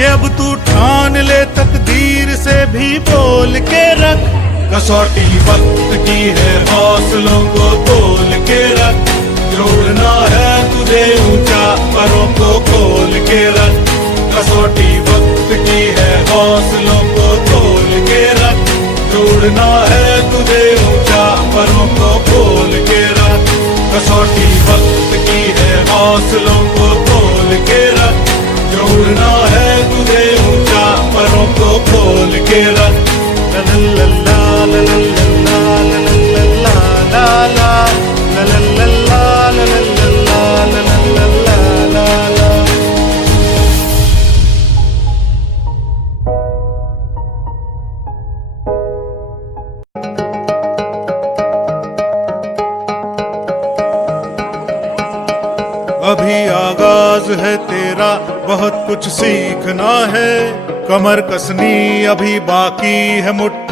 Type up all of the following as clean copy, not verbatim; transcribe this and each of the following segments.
ये अब तू ठान ले तकदीर से भी बोल के रख, कसौटी वक्त की है हौसलों को तोल के रख, जोड़ना है तुझे ऊंचा परों को खोल के रख, कसौटी वक्त की है हौसलों को तोल के रख, जोड़ना है तुझे ऊंचा परों को खोल के रख, कसौटी वक्त की है हौसलों को तोल के रख, जोड़ना है तुझे ऊंचा परों को खोल के रख। ला ला ला ला ला ला ला ला ला अभी आगाज है तेरा, बहुत कुछ सीखना है, कमर कसनी अभी बाकी है मुट्ठी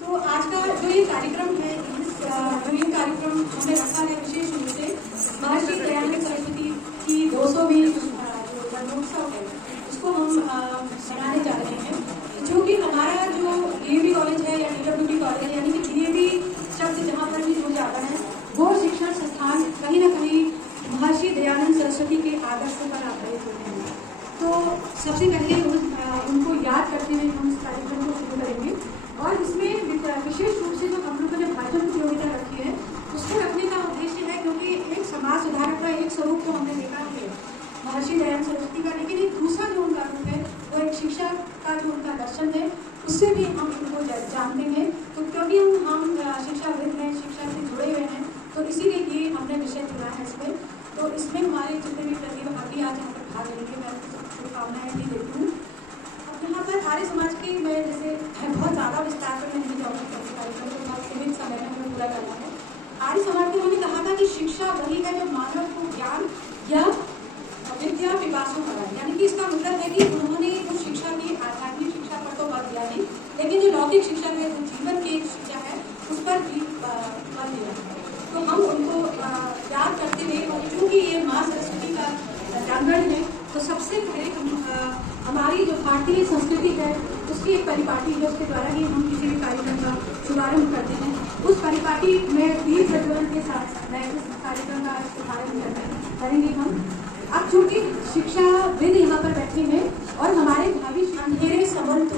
तो आज का जो ये कार्यक्रम है, जो ये कार्यक्रम हमने रखा है विशेष रूप से महर्षि दयानंद सरस्वती की 200वीं जो जन्मोत्सव है उसको हम मनाने जा रहे हैं, जो कि हमारा जो डीएवी कॉलेज है या डीडब्ल्यूटी कॉलेज है, यानी कि डीएवी शब्द जहाँ पर भी जुड़ जाता है वो शिक्षण संस्थान कहीं ना कहीं महर्षि दयानंद सरस्वती के आदर्शों पर आधारित होते हैं। तो सबसे पहले उनको याद करते हुए हम इस कार्यक्रम को शुरू करेंगे और इसमें विशेष रूप से जो हम लोगों ने भाषण प्रतियोगिता रखी है उसको रखने का उद्देश्य है, क्योंकि एक समाज सुधारक का एक स्वरूप तो हमने देखा है महर्षि दयानंद सरस्वती का, लेकिन एक दूसरा जो उनका रूप है वो एक शिक्षा का जो उनका दर्शन है उससे भी हम इनको जानते हैं। तो क्योंकि हम शिक्षाविद हैं, शिक्षा से जुड़े हुए हैं, तो इसीलिए ये हमने विषय चुना है इसमें। तो इसमें हमारे जितने भी प्रतिभागी आज यहाँ पर भाग लेंगे मैं शुभकामनाएं भी देती हूँ। यहाँ पर आर्य समाज की मैं जैसे बहुत ज़्यादा विस्तार पर मैं नहीं जाऊँगी, कार्यक्रम को बहुत सीमित समय में हमें पूरा करना है। आर्य समाज में उन्होंने कहा था कि शिक्षा वही है जो मानव को ज्ञान या विद्या विकासों कराए, यानी कि इसका मतलब है कि उन्होंने जो शिक्षा की आध्यात्मिक शिक्षा पर तो बल दिया नहीं, लेकिन जो लौकिक शिक्षा है, जो जीवन की एक शिक्षा है उस पर भी बल दिया। तो हम उनको याद करते हुए, और चूँकि ये माँ सरस्वती का जागरण है तो सबसे पहले हमारी जो भारतीय संस्कृति है उसकी एक परिपाटी है, उसके द्वारा ही हम किसी भी कार्यक्रम का शुभारंभ करते हैं। उस परिपाटी में दीप प्रज्वलन के साथ इस कार्यक्रम का शुभारंभ करेंगे हम। अब चूँकि शिक्षाविद यहाँ पर बैठे हैं और हमारे भावी अंधेरे समंतु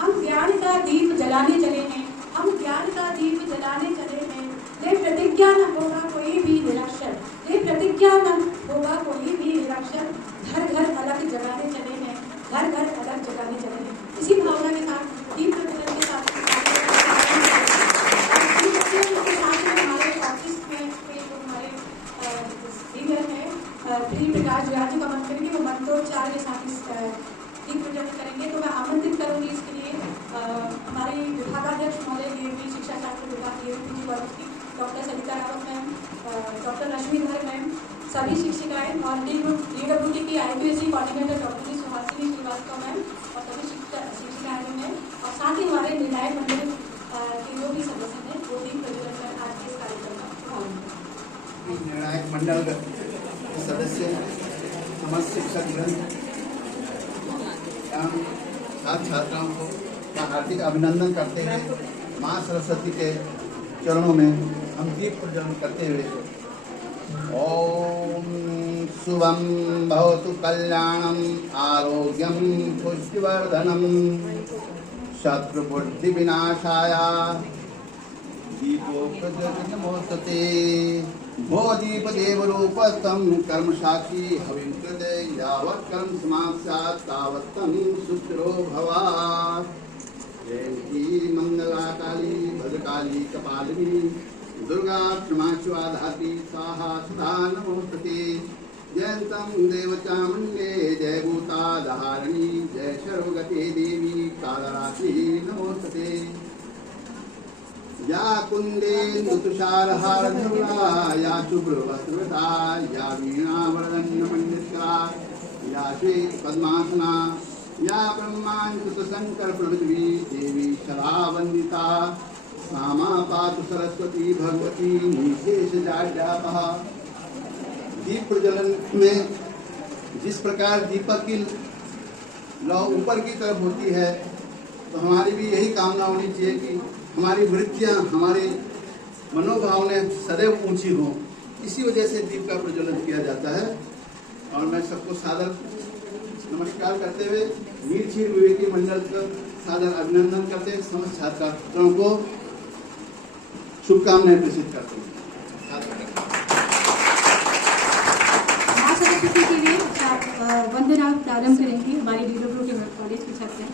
हम ज्ञान का दीप जलाने चले हैं, हम ज्ञान का दीप जलाने चले हैं, ले प्रतिज्ञा न होगा कोई भी निरक्षर, ले प्रतिज्ञा न होगा कोई भी निरक्षर, घर घर अलग जगाने चले हैं, घर घर अलग जगाने चले हैं। इसी भावना के साथ दीप प्रज्वलन के साथ हमारे ऑफिस में जो हमारे सीनियर है श्री प्रकाश जी का मंत्र करेंगे, वो मंत्रोच्चार के साथ इस दीप प्रज्वलन करेंगे। तो मैं आमंत्रित करूँगी इसके लिए हमारे विभागाध्यक्ष महोदय डीएवी शिक्षा शास्त्र विभाग डीएवी कॉलेज की doctor Sarita Rawat ma'am, doctor Rashmidhar ma'am, सभी शिक्षिकाएं और डीडब्ल्यूटी की IQAC coordinator doctor Suhasini Shrivastava ma'am और सभी शिक्षिकाएं हैं, और साथ ही हमारे निर्णायक मंडल के जो भी सदस्य हैं वो भी प्रज्वलन कर आज के इस कार्यक्रम का शुभारंभ। निर्णायक मंडल के सदस्य, समस्त शिक्षकगण एवं छात्र छात्राओं को हार्दिक अभिनंदन करते हुए माँ सरस्वती के चरणों में हम दीप प्रज्वलन करते हुए ओम शुभम भवतु कल्याणम आरोग्यम पुष्टिवर्धनम शत्रुबुद्धि विनाशाय दीपो प्रज्वलित नमोस्तुते भो दीप देवरूपस्तम कर्म साक्षी हविं कृते यावत् कर्म समाप्स्यात् तावत् तं सुखिनो भवा। जयंती मंगला काली भद्रकाली कपालिनी दुर्गा क्षमा स्वाधात्री स्वाहा सुधा नमोस्तुते। जयंतं देवचामुण्डे जय भूताधारिणी जय सर्वगते देवी कालरात्रि नमोस्तुते या कुन्देन्दुतुषारहारधवला या शुभ्रवस्त्रवृता या वीणावरदण्डमण्डिता या श्वेतपद्मासना या ब्रह्माण्डशङ्करप्रणवी देवी शलावन्दिता सामा पातु सरस्वती भगवती निशेषजाड्यापः। दीप प्रज्वलन में जिस प्रकार दीपक की लौ ऊपर की तरफ होती है, तो हमारी भी यही कामना होनी चाहिए कि हमारी वृत्तियाँ, हमारे मनोभावनाएं सदैव ऊंची हों। इसी वजह से दीप का प्रज्वलन किया जाता है। और मैं सबको सादर नमस्कार करते हुए नीलक्षीर विवेकी मंडल का सादर अभिनंदन करते हुए समस्त छात्रों को शुभकामनाएं प्रेषित करते हैं। मां सरस्वती के लिए वंदना प्रारंभ करेंगी हमारी लीडोग्रो के कॉलेज की छात्र हैं।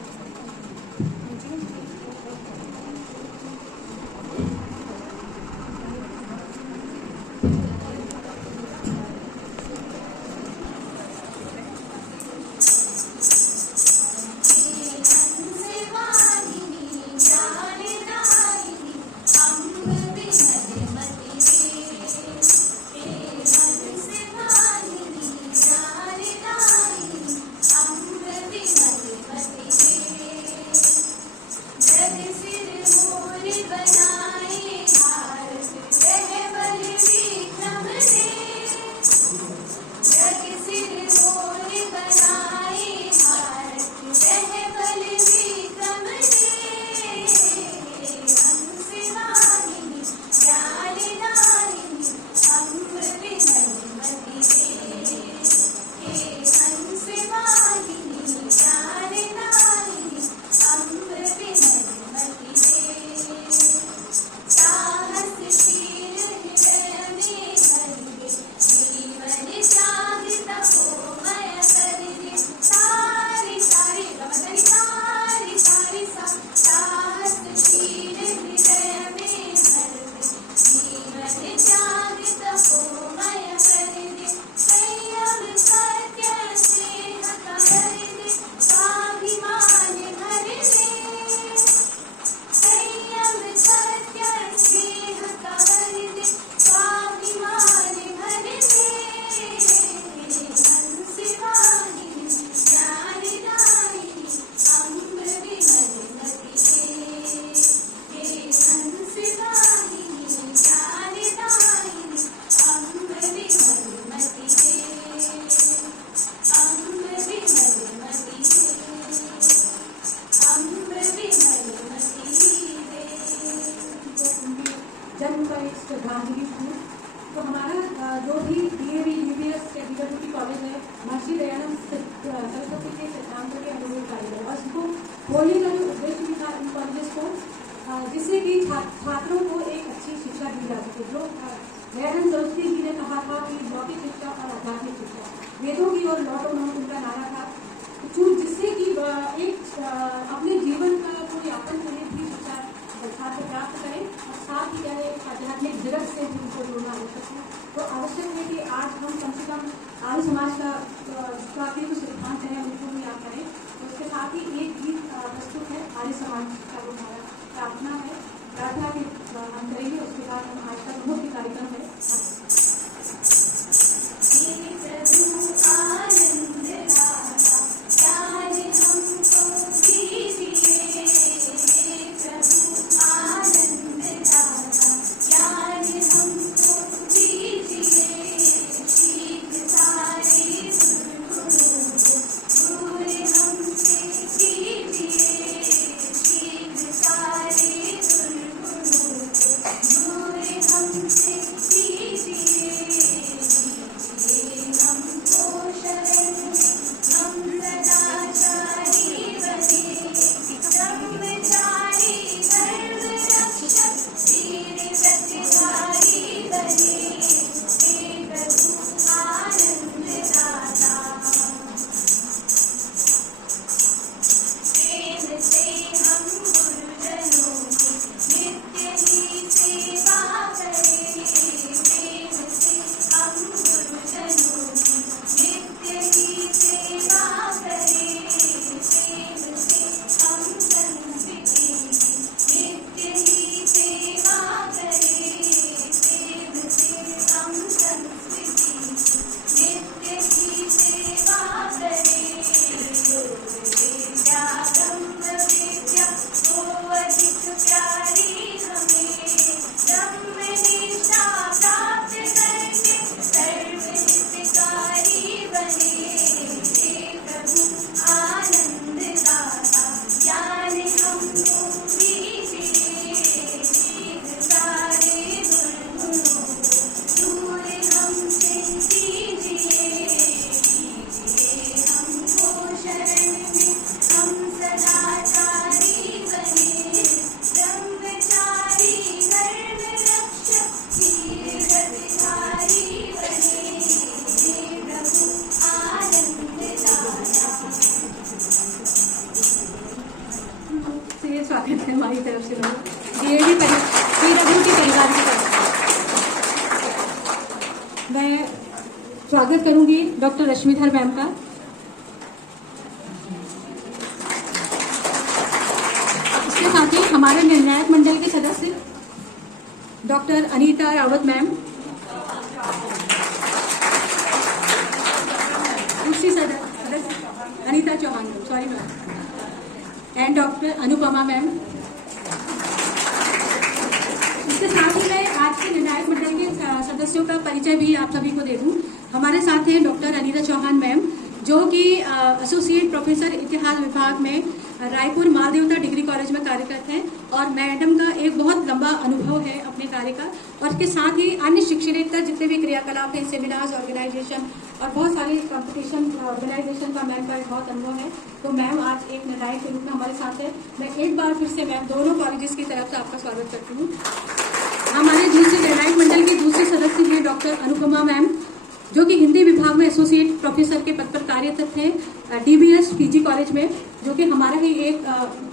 जन्म का एक श्रद्धांजलि थी। तो हमारा जो भी DAV UPS टेक्निकल कॉलेज है, महर्षि दयानंद सरस्वती के सिद्धांतों के अनुरूप कार्यक्रम, और इसको खोलने का जो उद्देश्य भी था इन कॉलेज को, जिससे कि छात्रों को एक अच्छी शिक्षा दी जा सके। जो दयानंद सरस्वती जी ने कहा था कि लौकिक शिक्षा और आध्यात्मिक शिक्षा, वेदों की ओर लौटो नमो उनका नारा था, जिससे कि एक अपने जीवन का कोई यापन के लिए भी शिक्षा छात्र प्राप्त करें, और साथ ही क्या है आध्यात्मिक जगत से भी उनको जोड़ना आवश्यक है। तो आवश्यक है कि आज हम कम से कम आर्य समाज का काफी कुछ सिद्धांत है उनको भी याद करें। तो उसके साथ ही एक गीत प्रस्तुत है आर्य समाज का, वो हमारा प्रार्थना है, प्रार्थना की हम करेंगे। उसके बाद हम आज का मुख्य कार्यक्रम है स्वागत है हमारी तरफ से लोग DAV PWD परिवार की तरफ से। मैं स्वागत करूंगी डॉक्टर रश्मिधर मैम का। इसके साथ ही हमारे निर्णायक मंडल के सदस्य डॉक्टर अनीता रावत मैम, दूसरी सदस्य Anita Chauhan, sorry ma'am, and doctor Anupama ma'am. इसके साथ ही मैं आज के निर्णायक मंडल के सदस्यों का परिचय भी आप सभी को दे दूं। हमारे साथ हैं डॉक्टर अनीता चौहान मैम, जो कि एसोसिएट प्रोफेसर इतिहास विभाग में रायपुर माँ देवता डिग्री कॉलेज में कार्यरत हैं और मैडम का एक बहुत लंबा अनुभव है अपने कार्य का। और इसके साथ ही अन्य शिक्षणेतर जितने भी क्रियाकलाप हैं, सेमिनार्स, ऑर्गेनाइजेशन और बहुत सारे कंपटीशन ऑर्गेनाइजेशन का मैम का बहुत अनुभव है। तो मैम आज एक निर्णायक के रूप में हमारे साथ है। मैं एक बार फिर से मैम दोनों कॉलेजेस की तरफ से आपका स्वागत करती हूँ। हमारे दूसरे निर्णायक मंडल की दूसरी सदस्य हैं डॉक्टर अनुपमा मैम, जो कि हिंदी विभाग में एसोसिएट प्रोफेसर के पद पर कार्यरत हैं DBS PG कॉलेज में, जो कि हमारा ही एक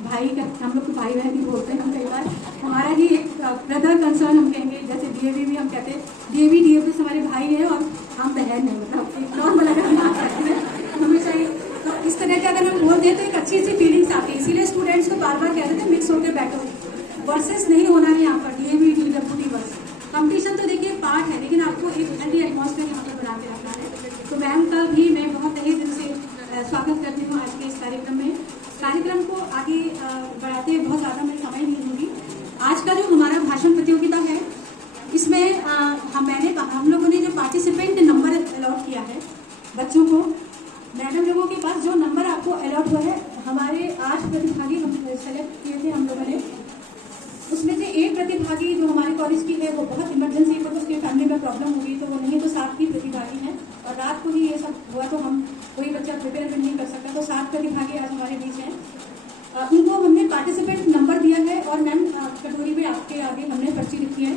भाई का, हम लोग को भाई बहन भी बोलते हैं कई बार, हमारा ही एक ब्रदर कंसर्न हम कहेंगे, जैसे DAV भी हम कहते हैं। DAV DFS हमारे भाई है और हम बहन नहीं, मतलब एक नॉर्मल अगर हम बात करते हैं हमेशा ही, तो इस तरह के अगर हम बोल दें तो एक अच्छी सी फीलिंग्स आती है। इसीलिए स्टूडेंट्स को बार बार कहते थे मिक्स होकर बैठो, वर्सेस नहीं होना है यहाँ पर DAV DWD बस। कंपटीशन तो देखिए पार्ट है, लेकिन आपको एक हेल्दी एटमॉस्फेयर यहाँ पर बना के रखना है। तो मैम का भी मैं बहुत तहे दिल से स्वागत करती हूँ आज के इस कार्यक्रम में। कार्यक्रम को आगे बढ़ाते बहुत ज़्यादा मैं समय नहीं दूंगी। आज का जो हमारा भाषण प्रतियोगिता है, इसमें हम लोगों ने जो पार्टिसिपेंट नंबर अलॉट किया है बच्चों को, मैडम लोगों के पास जो नंबर आपको अलॉट हुआ है, हमारे 8 प्रतिभागी हम सेलेक्ट किए थे हम लोगों ने। उसमें से एक प्रतिभागी जो हमारे कॉलेज की है वो बहुत इमरजेंसी पर, उसके फैमिली में प्रॉब्लम हो गई तो वो नहीं, तो 7 ही प्रतिभागी हैं। और रात को ही ये सब हुआ तो हम कोई बच्चा प्रिपेयर भी नहीं कर सकता, तो 7 प्रतिभागी आज हमारे बीच हैं। उनको हमने पार्टिसिपेंट नंबर दिया है और मैम कटोरी में आपके आगे हमने पर्ची लिखी है,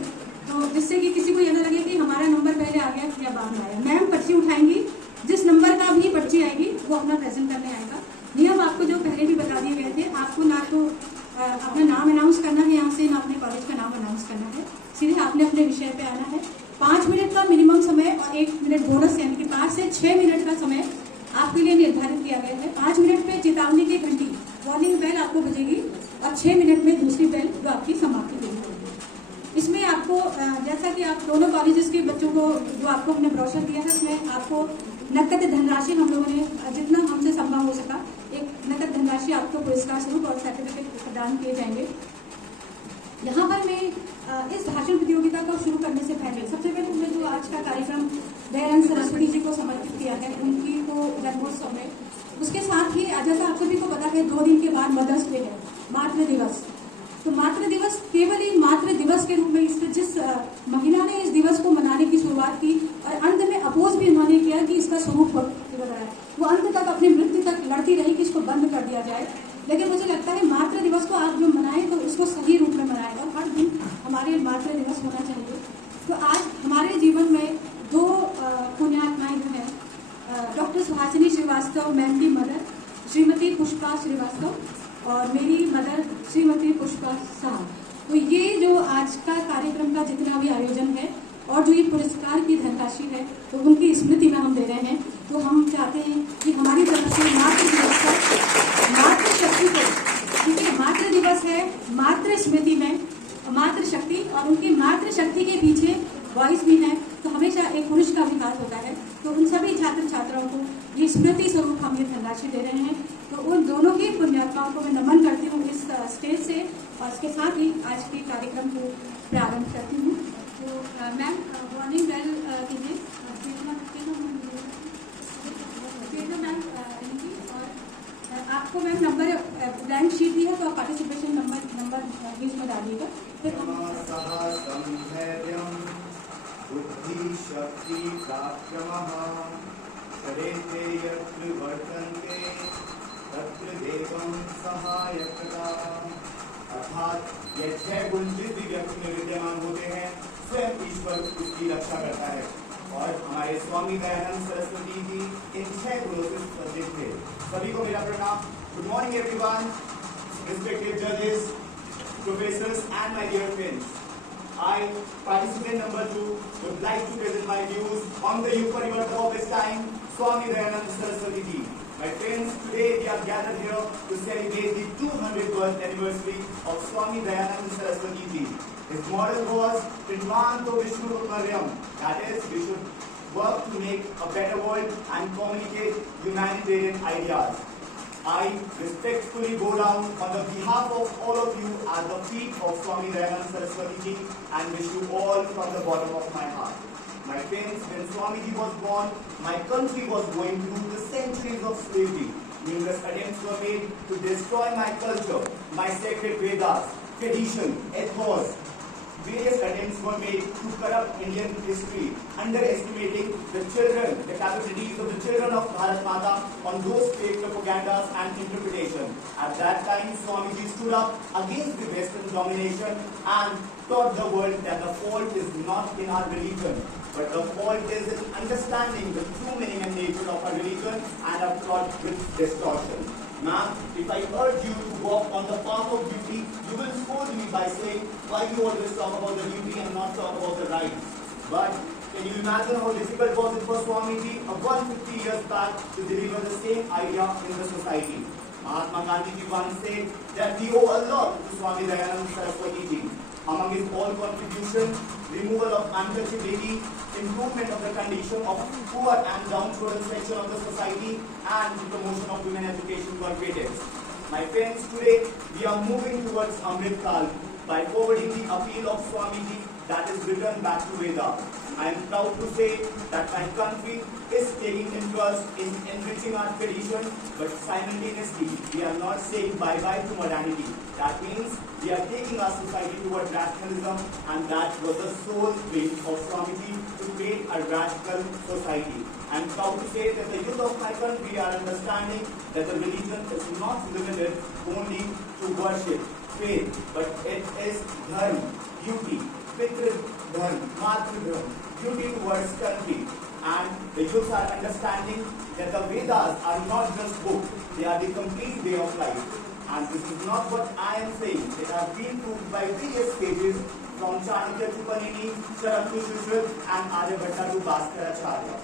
तो जिससे कि किसी को यह ना लगे कि हमारा नंबर पहले आ गया या बाद में आया। मैम पर्ची उठाएंगी, जिस नंबर का भी पर्ची आएगी वो अपना प्रेजेंट करने आएगा। नियम आपको जो पहले भी बता दिए गए थे, आपको ना तो अपना नाम अनाउंस करना है यहाँ से, ना अपने कॉलेज का नाम अनाउंस करना है, सीधे आपने अपने विषय पे आना है। 5 मिनट का मिनिमम समय और 1 मिनट बोनस, यानी कि 5 से 6 मिनट का समय आपके लिए निर्धारित किया गया है। 5 मिनट पे चेतावनी की घंटी, वार्निंग बेल आपको बजेगी और 6 मिनट में दूसरी बेल जो आपकी समाप्ति होगी। इसमें आपको जैसा कि आप दोनों कॉलेजेस के बच्चों को जो आपको हमने ब्रोशर दिया है, उसमें आपको नकद धनराशि हम लोगों ने जितना हमसे संभव हो सका एक नकद धनराशि आपको पुरस्कार स्वरूप और सर्टिफिकेट प्रदान किए जाएंगे। यहाँ पर मैं इस भाषण प्रतियोगिता को शुरू करने से पहले सबसे पहले मैं जो आज का कार्यक्रम दयानंद सरस्वती जी को समर्पित किया है उनकी को जन्मोत्सव में, उसके साथ ही जैसा आप सभी को पता है 2 दिन के बाद मदर्स डे है, मातृ दिवस। तो मातृ दिवस केवल एक मातृ दिवस के रूप में जिस महिला ने इस दिवस को मनाने की शुरुआत की और अंत में अपोज भी उन्होंने किया कि इसका स्वरूप बदला है, वो अंत तक अपनी मृत्यु तक लड़ती रही कि इसको बंद कर दिया जाए। लेकिन मुझे लगता है मातृ दिवस को आप जो मनाएं तो इसको सही रूप में मनाएं और हर दिन हमारे मातृ दिवस होना चाहिए। तो आज हमारे जीवन में 2 पुण्यात्माएं जो हैं, डॉक्टर सुहासिनी श्रीवास्तव मैम की मदर श्रीमती पुष्पा श्रीवास्तव और मेरी मदर श्रीमती पुष्पा साहब। तो ये जो आज का कार्यक्रम का जितना भी आयोजन है और जो ये पुरस्कार की धनराशि है, तो उनकी स्मृति में हम दे रहे हैं। तो हम चाहते हैं कि हमारी तरफ से मातृ दिवस पर मातृशक्ति को, क्योंकि मातृ दिवस है मातृ स्मृति में मातृ शक्ति, और उनकी मातृ शक्ति के पीछे वॉइस भी है, तो हमेशा एक पुरुष का विकास होता है। तो उन सभी छात्र छात्राओं को ये स्मृति स्वरूप हम ये धनराशि दे रहे हैं। तो उन दोनों की पुण्यात्माओं को मैं नमन करती हूँ इस स्टेज से, और इसके साथ ही आज के कार्यक्रम को प्रारंभ करती हूँ। तो मैम वार्निंग बेल कीजिए मैम, और आपको मैम नंबर ब्लैंक शीट दी है, तो आप पार्टिसिपेशन नंबर बीच में डालिएगा। फिर बुद्धि शक्ति पराक्रमः शरेते यत्र वर्तन्ते तत्र देवं सहायकता। अर्थात ये 6 गुण जिस भी व्यक्ति में विद्यमान होते हैं, स्वयं ईश्वर उसकी रक्षा करता है। और हमारे स्वामी दयानंद सरस्वती जी इन 6 गुणों से सुसज्जित थे। सभी को मेरा प्रणाम। गुड मॉर्निंग एवरीवन, रिस्पेक्टेड जजेस, professors, and my dear friends. I, participant number 2, would like to present my views on the Yuga Parivartaka of this time, Swami Dayananda Saraswati Ji. My friends, today we are gathered here to celebrate the 200th birth anniversary of Swami Dayananda Saraswati Ji. His motto was Trinvanto Vishnu Maryam, that is, we should work to make a better world and communicate humanitarian ideas. I respectfully bow down on the behalf of all of you at the feet of Swami Dayananda Saraswati Ji and wish you all from the bottom of my heart. My friends, when Swamiji was born, my country was going through the centuries of slavery. Numerous attempts were made to destroy my culture, my sacred Vedas, tradition, ethos. Various attempts were made to corrupt Indian history, underestimating the children, the capabilities of the children of Bharat Mata on those fake propagandas and interpretation. At that time, Swamiji stood up against the Western domination and taught the world that the fault is not in our religion, but the fault is in understanding the true meaning and nature of our religion and our plot with distortion. Ma'am, if I urge you to walk on the path of duty, you will scold me by saying, why you always talk about the duty and not talk about the rights? But can you imagine how difficult was it for Swamiji, 150 years back, to deliver the same idea in the society? Mahatma Gandhi once said that we owe a lot to Swami Dayananda Saraswati Ji. Among his all contributions, removal of untouchability, improvement of the condition of poor and downtrodden section of the society, and the promotion of women education were greatest. My friends, today we are moving towards Amrit Kal by forwarding the appeal of Swamiji that is returned back to Veda. I am proud to say that my country is taking interest in enriching our tradition, but simultaneously we are not saying bye-bye to modernity. That means we are taking our society towards rationalism, and that was the sole aim of Swamiji, to create a radical society. I am proud to say that the youth of my country are understanding that the religion is not limited only to worship, faith, but it is dharma, duty, pitru dharma, matru dharma, duty towards country. And the youth are understanding that the Vedas are not just books, they are the complete way of life. And this is not what I am saying. It has been proved by various stages, from Chanakya to Panini, Charak to Shushruta, and Aryabhatta to Bhaskaracharya.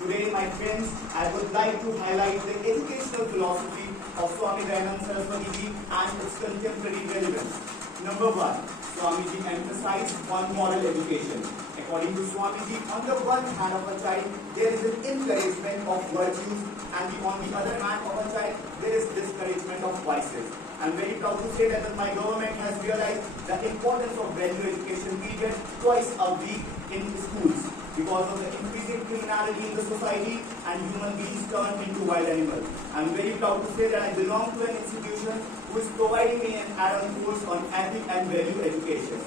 Today, my friends, I would like to highlight the educational philosophy of Swami Dayananda Saraswati Ji and its contemporary relevance. Number 1, Swamiji emphasized on moral education. According to Swamiji, on the one hand of a child, there is an encouragement of virtues, and on the other hand of a child, there is discouragement of vices. I'm very proud to say that my government has realized the importance of value education period twice a week in schools, because of the increasing criminality in the society and human beings turned into wild animals. I'm very proud to say that I belong to an institution who is providing me an add-on course on ethic and value education.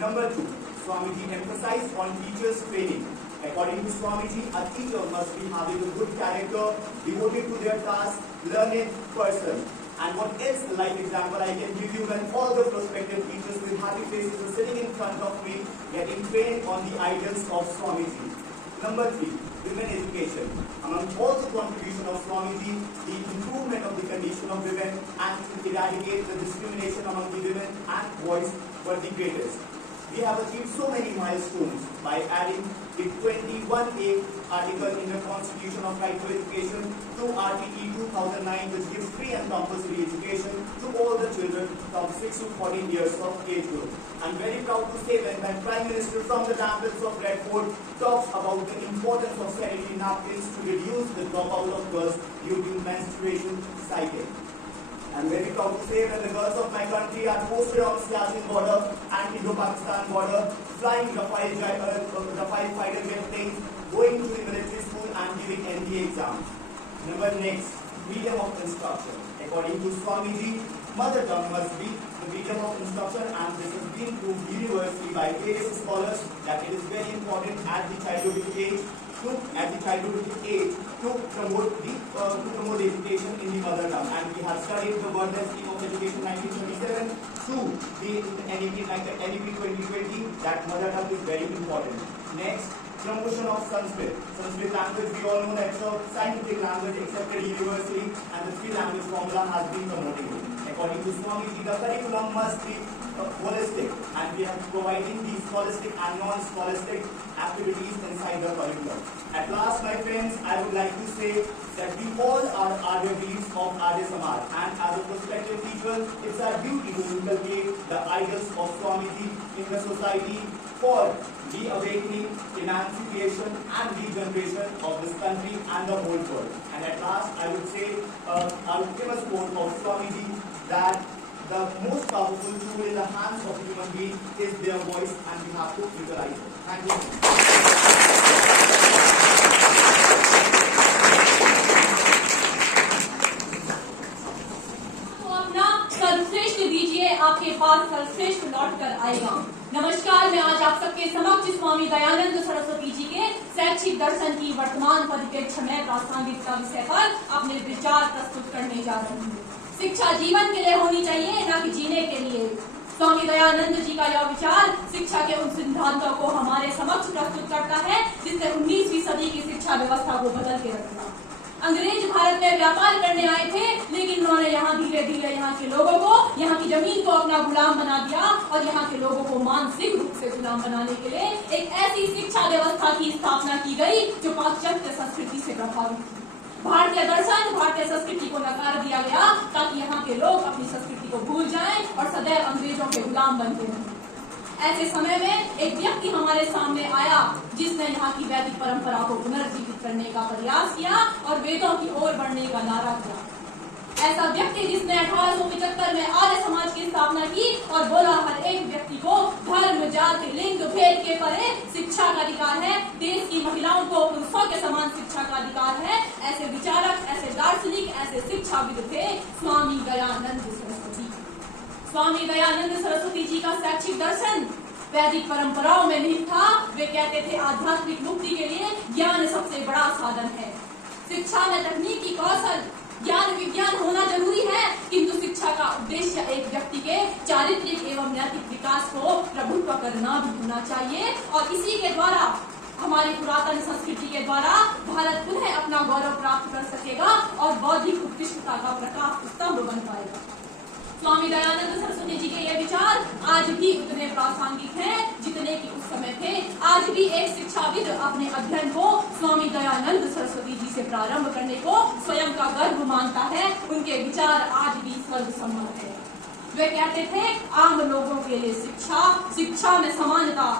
Number 2, Swamiji emphasized on teachers' training. According to Swamiji, a teacher must be having a good character, devoted to their task, learned person. And what else life example I can give you when all the prospective teachers with happy faces are sitting in front of me, getting trained on the ideals of Swamiji. Number 3, women education. Among all the contribution of Swamiji, the improvement of the condition of women and to eradicate the discrimination among the women and boys were the greatest. We have achieved so many milestones by adding the 21A article in the Constitution of Right to Education to RTE 2009, which gives free and compulsory education to all the children from 6 to 14 years of age group. I'm very proud to say that when Prime Minister from the ramparts of Red Fort talks about the importance of sanitary napkins to reduce the dropout of girls due to menstruation cycle. I'm very proud to say that the girls of my country are posted on Siachen border and Indo-Pakistan border, flying Rafale fighter jet planes, going to the military school and giving NDA exams. Number next, medium of instruction. According to Swamiji, mother tongue must be the medium of instruction, and this has been proved universally by various scholars that it is very important at the childhood age to promote education in the mother tongue. And we have studied the Word and Scheme of Education 1937 to the NEP 2020 that mother tongue is very important. Next, promotion of Sanskrit. Sanskrit language, we all know that it's a scientific language accepted universally, and the three language formula has been promoting it. According to Swamiji, the curriculum must be holistic, and we are providing these holistic and non-scholastic activities inside the curriculum. At last, my friends, I would like to say that we all are Aryaveers of Arya Samaj, and as a prospective teacher, it's our duty to inculcate the ideals of Swamiji in the society for reawakening, emancipation and regeneration of this country and the whole world. And at last, I would say our famous quote of Swamiji that the most powerful tool in the hands of a human being is their voice, and we have to utilize it. Thank you. तो अपना सर्वश्रेष्ठ दीजिए, आपके पास सर्वश्रेष्ठ लौट कर आएगा। नमस्कार, मैं आज आप सबके समक्ष स्वामी दयानंद सरस्वती जी के शैक्षिक दर्शन की वर्तमान परिप्रेक्ष्य में प्रासंगिकता विषय पर अपने विचार प्रस्तुत करने जा रही हूँ। शिक्षा जीवन के लिए होनी चाहिए, न कि जीने के लिए। स्वामी दयानंद जी का यह विचार शिक्षा के उन सिद्धांतों को हमारे समक्ष प्रस्तुत करता है जिसने 19वीं सदी की शिक्षा व्यवस्था को बदल के रख दिया। अंग्रेज भारत में व्यापार करने आए थे, लेकिन उन्होंने यहाँ धीरे धीरे यहाँ के लोगों को, यहाँ की जमीन को अपना गुलाम बना दिया और यहाँ के लोगों को मानसिक रूप से गुलाम बनाने के लिए एक ऐसी शिक्षा व्यवस्था की स्थापना की गई जो पाश्चात्य संस्कृति से प्रभावित थी। भारतीय दर्शन, भारतीय संस्कृति को नकार दिया गया ताकि यहाँ के लोग अपनी संस्कृति को भूल जाएं और सदैव अंग्रेजों के गुलाम बनते रहें। ऐसे समय में एक व्यक्ति हमारे सामने आया जिसने यहाँ की वैदिक परंपरा को पुनर्जीवित करने का प्रयास किया और वेदों की ओर बढ़ने का नारा दिया। ऐसा व्यक्ति जिसने 1875 में आर्य समाज की स्थापना की और बोला हर एक व्यक्ति को धर्म, जाति, लिंग भेद के परे शिक्षा का अधिकार है, देश की महिलाओं को पुरुषों के समान शिक्षा का अधिकार है। ऐसे विचारक, ऐसे दार्शनिक, ऐसे शिक्षाविद थे स्वामी दयानंद सरस्वती। स्वामी दयानंद सरस्वती जी का शैक्षिक दर्शन वैदिक परंपराओं में निहित था। वे कहते थे आध्यात्मिक मुक्ति के लिए ज्ञान सबसे बड़ा साधन है। शिक्षा में तकनीकी कौशल, ज्ञान, विज्ञान होना जरूरी है, किंतु शिक्षा का उद्देश्य एक व्यक्ति के चारित्रिक एवं नैतिक विकास को प्रभुत्व करना भी होना चाहिए और इसी के द्वारा हमारी पुरातन संस्कृति के द्वारा भारत पुनः अपना गौरव प्राप्त कर सकेगा और बौद्धिक उत्कृष्टता का प्रकाश स्तंभ बन पाएगा। स्वामी दयानंद सरस्वती जी के ये विचार आज भी उतने प्रासंगिक हैं जितने कि उस समय थे। आज भी एक शिक्षाविद अपने अध्ययन को स्वामी दयानंद सरस्वती जी से प्रारंभ करने को स्वयं का गर्व मानता है। उनके विचार आज भी सर्वसम्मत है। वे कहते थे आम लोगों के लिए शिक्षा, शिक्षा में समानता।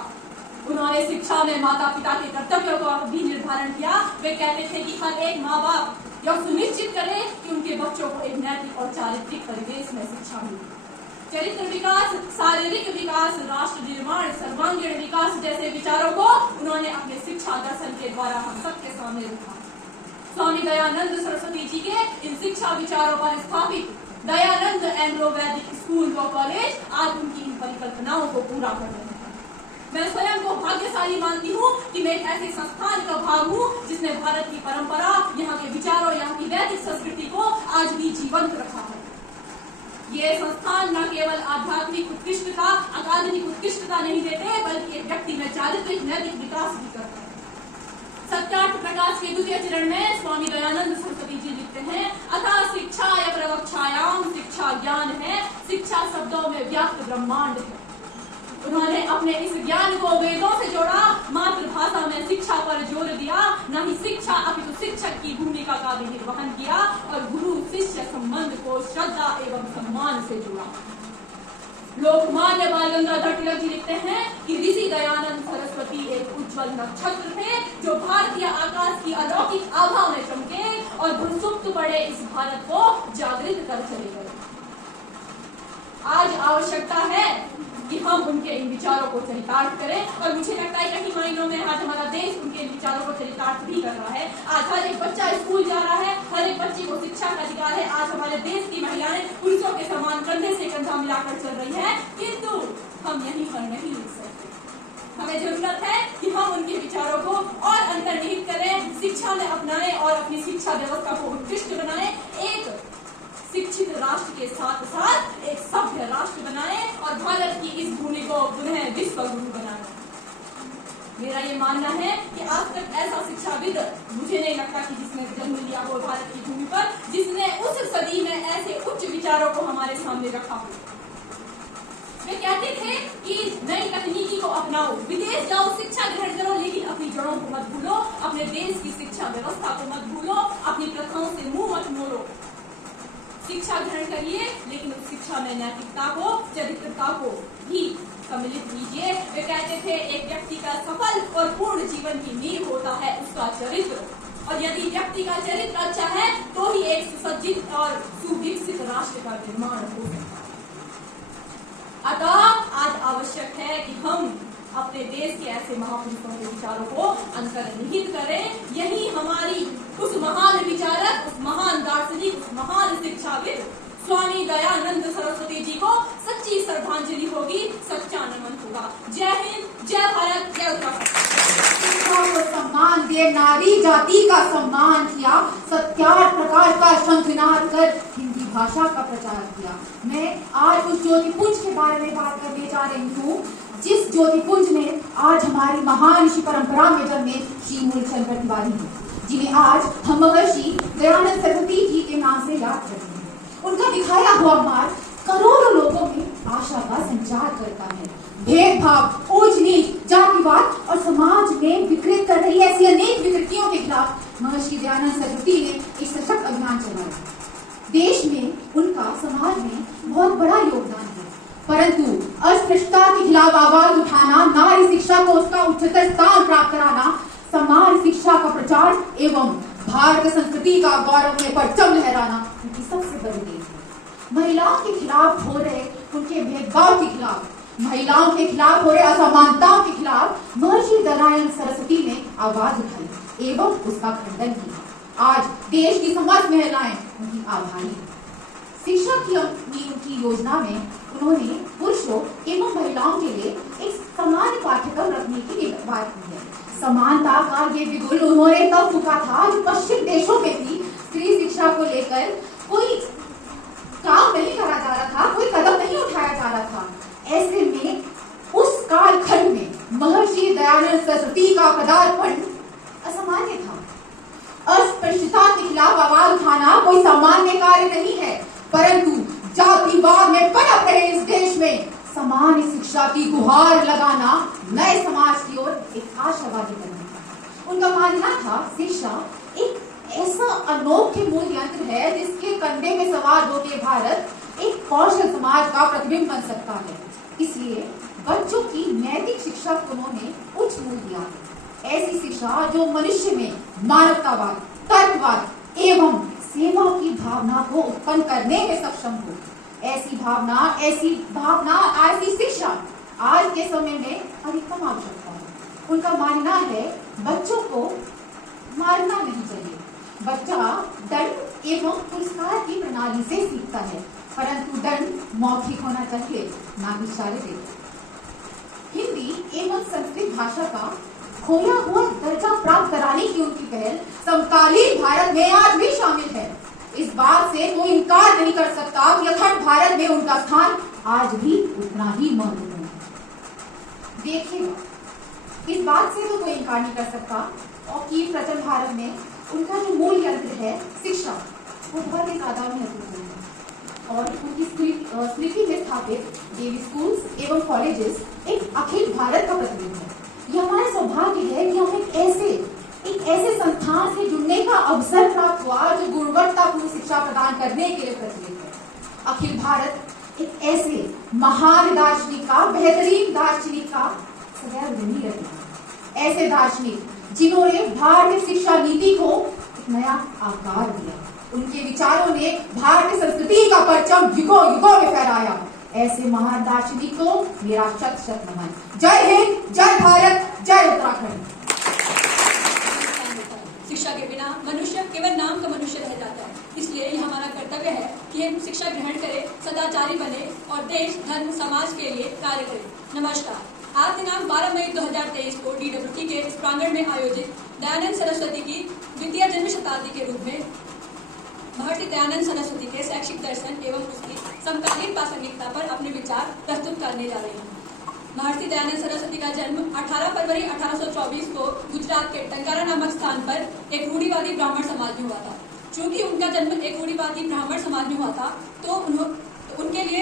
उन्होंने शिक्षा में माता पिता के कर्तव्यों का भी निर्धारण किया। वे कहते थे कि हर एक माँ बाप यह सुनिश्चित करे कि उनके बच्चों को एक नैतिक और चारित्रिक परिवेश में शिक्षा मिले। चरित्र विकास, शारीरिक विकास, राष्ट्र निर्माण, सर्वांगीण विकास जैसे विचारों को उन्होंने अपने शिक्षा दर्शन के द्वारा हम सबके सामने रखा। स्वामी दयानंद सरस्वती जी के इन शिक्षा विचारों पर स्थापित दयानंद एंग्लो वैदिक स्कूल व कॉलेज आज उनकी इन परिकल्पनाओं को पूरा कर रहे हैं। मैं स्वयं को भाग्यशाली मानती हूँ कि मैं एक ऐसे संस्थान का भाग हूँ जिसने भारत की परंपरा, यहाँ के विचारों, यहाँ की वैदिक संस्कृति को आज भी जीवंत रखा है। ये संस्थान न केवल आध्यात्मिक उत्कृष्टता, अकादमिक उत्कृष्टता नहीं देते, बल्कि एक व्यक्ति में चारित्रिक नैतिक विकास भी करते हैं। सत्यार्थ प्रकाश के द्वितीय चरण में स्वामी दयानंद सरस्वती जी लिखते हैं, अतः शिक्षा या प्रवक्षायाम, शिक्षा ज्ञान है, शिक्षा शब्दों में व्याप्त ब्रह्मांड है। उन्होंने अपने इस ज्ञान को वेदों से जोड़ा, मातृभाषा में शिक्षा पर जोर दिया, न ही शिक्षा अपितु शिक्षक की भूमिका का भी निर्वहन किया और गुरु शिष्य संबंध को श्रद्धा एवं सम्मान से जोड़ा। लोकमान्य बाल गंगाधर तिलक जी लिखते हैं कि ऋषि दयानंद सरस्वती एक उज्जवल नक्षत्र थे जो भारतीय आकाश की अलौकिक आभा में चमके और भुसुप्त पड़े इस भारत को जागृत कर चले गए। आज आवश्यकता है कि हम उनके इन विचारों को चरितार्थ करें और मुझे लगता है कहीं मायनों में आज हमारा देश उनके इन विचारों को चरितार्थ भी कर रहा है। आज हर एक बच्चा स्कूल जा रहा है, हर एक बच्ची को शिक्षा का अधिकार है। आज हमारे देश की महिलाएं पुरुषों के समान कंधे से कंधा मिलाकर चल रही है, किंतु हम यहीं पर नहीं रुक सकते। हमें जरूरत है कि हम उनके विचारों को और अंतर्निहित करें, शिक्षा में अपनाएं और अपनी शिक्षा व्यवस्था को उत्कृष्ट बनाएं। एक शिक्षित राष्ट्र के साथ साथ एक सभ्य राष्ट्र बनाएं और भारत की इस भूमि को पुनः विश्व गुरु बनाएं। मेरा ये मानना है कि आज तक ऐसा शिक्षाविद मुझे नहीं लगता कि जिसने जन्म लिया हो भारत की भूमि पर, जिसने उस सदी में ऐसे उच्च विचारों को हमारे सामने रखा हो। वे कहते थे कि नई तकनीकी को अपनाओ, विदेश जाओ, शिक्षा ग्रहण करो, लेकिन अपनी जड़ों को मत भूलो, अपने देश की शिक्षा व्यवस्था को मत भूलो, अपनी प्रथाओं से मुंह मत मोड़ो। शिक्षा ग्रहण करिए, लेकिन उस शिक्षा में नैतिकता को, चरित्रता को भी सम्मिलित कीजिए। वे कहते थे एक व्यक्ति का सफल और पूर्ण जीवन की नींव होता है उसका चरित्र, और यदि व्यक्ति का चरित्र अच्छा है तो ही एक सुसज्जित और सुविकसित राष्ट्र का निर्माण हो सकता है। अतः आज आवश्यक है कि हम अपने देश के ऐसे महापुरुषों के विचारों को अंतर्निहित करें। यही हमारी उस महान विचारक, उस महान दार्शनिक, उस महान शिक्षाविद स्वामी दयानंद सरस्वती जी को सच्ची श्रद्धांजलि होगी, सच्चा नमन होगा। जय हिंद, जय भारत, जय उत्तराखंड। शिक्षा को सम्मान दिए, नारी जाति का सम्मान किया, सत्यार्थ प्रकाश का शंखनाद कर हिंदी भाषा का प्रचार किया। मैं आज उस ज्योतिपुंज के बारे में बात करने जा रही हूँ, जिस ज्योतिपुंज में आज हमारी महान ऋषि परंपरा में जन्मे श्री मूलचंद प्रतिवादी हैं, जिन्हें आज हम महर्षि दयानंद सरस्वती जी के नाम से याद करते हैं। उनका दिखाया हुआ मार्ग करोड़ों लोगों में आशा का संचार करता है। भेदभाव, ऊंच नीच, जातिवाद और समाज में विकृत कर रही ऐसी अनेक विकृतियों के खिलाफ महर्षि दयानंद सरस्वती ने एक सशक्त अभियान चलाया। देश में उनका समाज में बहुत बड़ा योगदान है, परंतु अस्पृश्यता के खिलाफ आवाज उठाना, नारी शिक्षा को उसका उच्चतर स्थान प्राप्त कराना, समान शिक्षा का प्रचार एवं भारत संस्कृति का गौरव में परचम लहराना उनकी सबसे बड़ी देन है। महिलाओं के खिलाफ हो रहे उनके भेदभाव के खिलाफ, महिलाओं के खिलाफ हो रहे असमानताओं के खिलाफ महर्षि दयानंद सरस्वती ने आवाज उठाई एवं उसका खंडन किया। आज देश की समस्त महिलाएं उनकी आभारी हैं। शिक्षा की उनकी योजना में उन्होंने पुरुषों एवं महिलाओं के लिए एक समान पाठ्यक्रम रखने की बात की है। समानता का ये बिगुल उन्होंने तब फूका था जब पश्चिम देशों में भी स्त्री शिक्षा को लेकर कोई काम नहीं करा जा रहा था, कोई कदम नहीं उठाया जा रहा था। ऐसे में उस कालखंड में महर्षि दयानंद सरस्वती का पदार्पण असामान्य था। अस्पृश्यता के खिलाफ आवाज उठाना कोई सामान्य कार्य नहीं है, परंतु जातिवाद में पनप रहे इस देश में समान शिक्षा की गुहार लगाना नए समाज की ओर एक आशावादी कदम था। उनका मानना था शिक्षा एक ऐसा अनोखे मूल यंत्र है जिसके कंधे में सवार होकर भारत एक कौशल समाज का प्रतिबिंब बन सकता है। इसलिए बच्चों की नैतिक शिक्षा को उन्होंने उच्च मूल्य दिया है। ऐसी शिक्षा जो मनुष्य में मानवतावाद, तर्कवाद एवं सेवा की भावना को उत्पन्न करने में सक्षम हो। ऐसी भावना, ऐसी शिक्षा आज के समय में अधिकतम आवश्यकता है। उनका मानना है बच्चों को मारना नहीं चाहिए। बच्चा दंड एवं पुरस्कार की प्रणाली से सीखता है, परंतु दंड मौखिक होना चाहिए, ना कि शारीरिक। हिंदी एवं संस्कृत भाषा का खोया हुआ दर्जा प्राप्त कराने की उनकी पहल समकालीन भारत में आज भी शामिल है। इस बात से कोई इनकार नहीं कर सकता कि अखंड भारत में उनका स्थान आज भी उतना ही महत्वपूर्ण है। देखिए, इस बात से तो कोई इनकार नहीं कर सकता और कि प्रचलित भारत में उनका जो मूल यंत्र है शिक्षा, वो बहुत ही ज्यादा महत्वपूर्ण है। और उनकी स्मृति में स्थापित देवी स्कूल्स एवं कॉलेजेस एक अखिल भारत का प्रतिबिंब है। यह हमारा सौभाग्य है कि हमें एक ऐसे संस्थान से जुड़ने का अवसर प्राप्त हुआ जो गुणवत्तापूर्ण शिक्षा प्रदान करने के लिए प्रचलित है। अखिल भारत एक ऐसे महान दार्शनिक का, बेहतरीन दार्शनिक का सदैव ऋणी रहेगा। ऐसे दार्शनिक जिन्होंने भारतीय शिक्षा नीति को एक नया आकार दिया। उनके विचारों ने भारतीय संस्कृति का परचम युगों युगों में फहराया। ऐसे महान दार्शनिक को मेरा शत शत नमन। जय हिंद, जय भारत, जय उत्तराखंड। शिक्षा के बिना मनुष्य केवल नाम का मनुष्य रह जाता है। इसलिए ये हमारा कर्तव्य है कि हम शिक्षा ग्रहण करें, सदाचारी बने और देश, धर्म, समाज के लिए कार्य करें। नमस्कार। आज दिनांक 12 मई 2023 को DWT के इस प्रांगण में आयोजित दयानंद सरस्वती की द्वितीय जन्म शताब्दी के रूप में महर्षि दयानंद सरस्वती के शैक्षिक दर्शन एवं उसकी समकालीन प्रासंगिकता पर अपने विचार प्रस्तुत करने जा रही हूँ। महर्षि दयानंद सरस्वती का जन्म 18 फरवरी 1824 को गुजरात के टंकारा नामक स्थान पर एक रूढ़िवादी ब्राह्मण समाज में हुआ था। चूंकि उनका जन्म एक रूढ़िवादी ब्राह्मण समाज में हुआ था, तो उनके लिए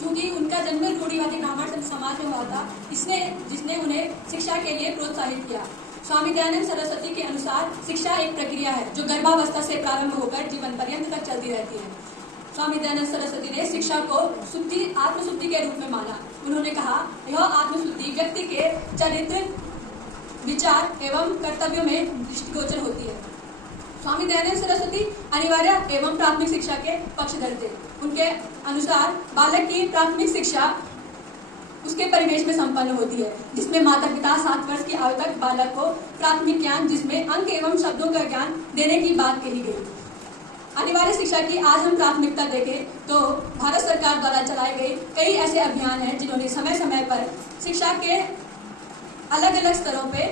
चूंकि उनका जन्म रूढ़िवादी ब्राह्मण समाज में हुआ था, जिसने उन्हें शिक्षा के लिए प्रोत्साहित किया। स्वामी दयानंद सरस्वती के अनुसार शिक्षा एक प्रक्रिया है जो गर्भावस्था से प्रारंभ होकर जीवन पर्यंत तक चलती रहती है। स्वामी दयानंद सरस्वती ने शिक्षा को आत्मशुद्धि के रूप में माना। उन्होंने कहा, यह आत्मशुद्धि व्यक्ति के चरित्र, विचार एवं कर्तव्यों में दृष्टिगोचर होती है। स्वामी दयानंद सरस्वती अनिवार्य एवं प्राथमिक शिक्षा के पक्षधर थे। उनके अनुसार बालक की प्राथमिक शिक्षा उसके परिवेश में संपन्न होती है, जिसमें माता पिता 7 वर्ष की आयु तक बालक को प्राथमिक ज्ञान, जिसमें अंक एवं शब्दों का ज्ञान देने की बात कही गई। अनिवार्य शिक्षा की आज हम प्राथमिकता देखें तो भारत सरकार द्वारा चलाए गए कई ऐसे अभियान हैं जिन्होंने समय समय पर शिक्षा के अलग अलग स्तरों पे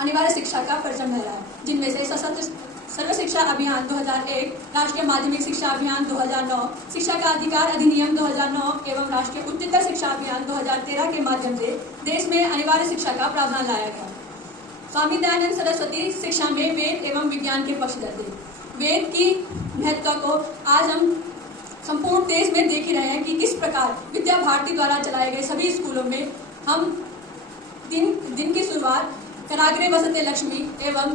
अनिवार्य शिक्षा का परचम लहराया, जिनमें से सशस्त्र सर्व शिक्षा अभियान 2001, राष्ट्रीय माध्यमिक शिक्षा अभियान 2009, शिक्षा का अधिकार अधिनियम 2009 एवं राष्ट्रीय उच्चतर शिक्षा अभियान 2013 के माध्यम से देश में अनिवार्य शिक्षा का प्रावधान लाया गया। स्वामी दयानंद सरस्वती शिक्षा में वेद एवं विज्ञान के पक्षधर थे। वेद की महत्ता को आज हम संपूर्ण देश में देख ही रहे हैं कि किस प्रकार विद्या भारती द्वारा चलाए गए सभी स्कूलों में हम दिन की शुरुआत कराग्रे वसते लक्ष्मी एवं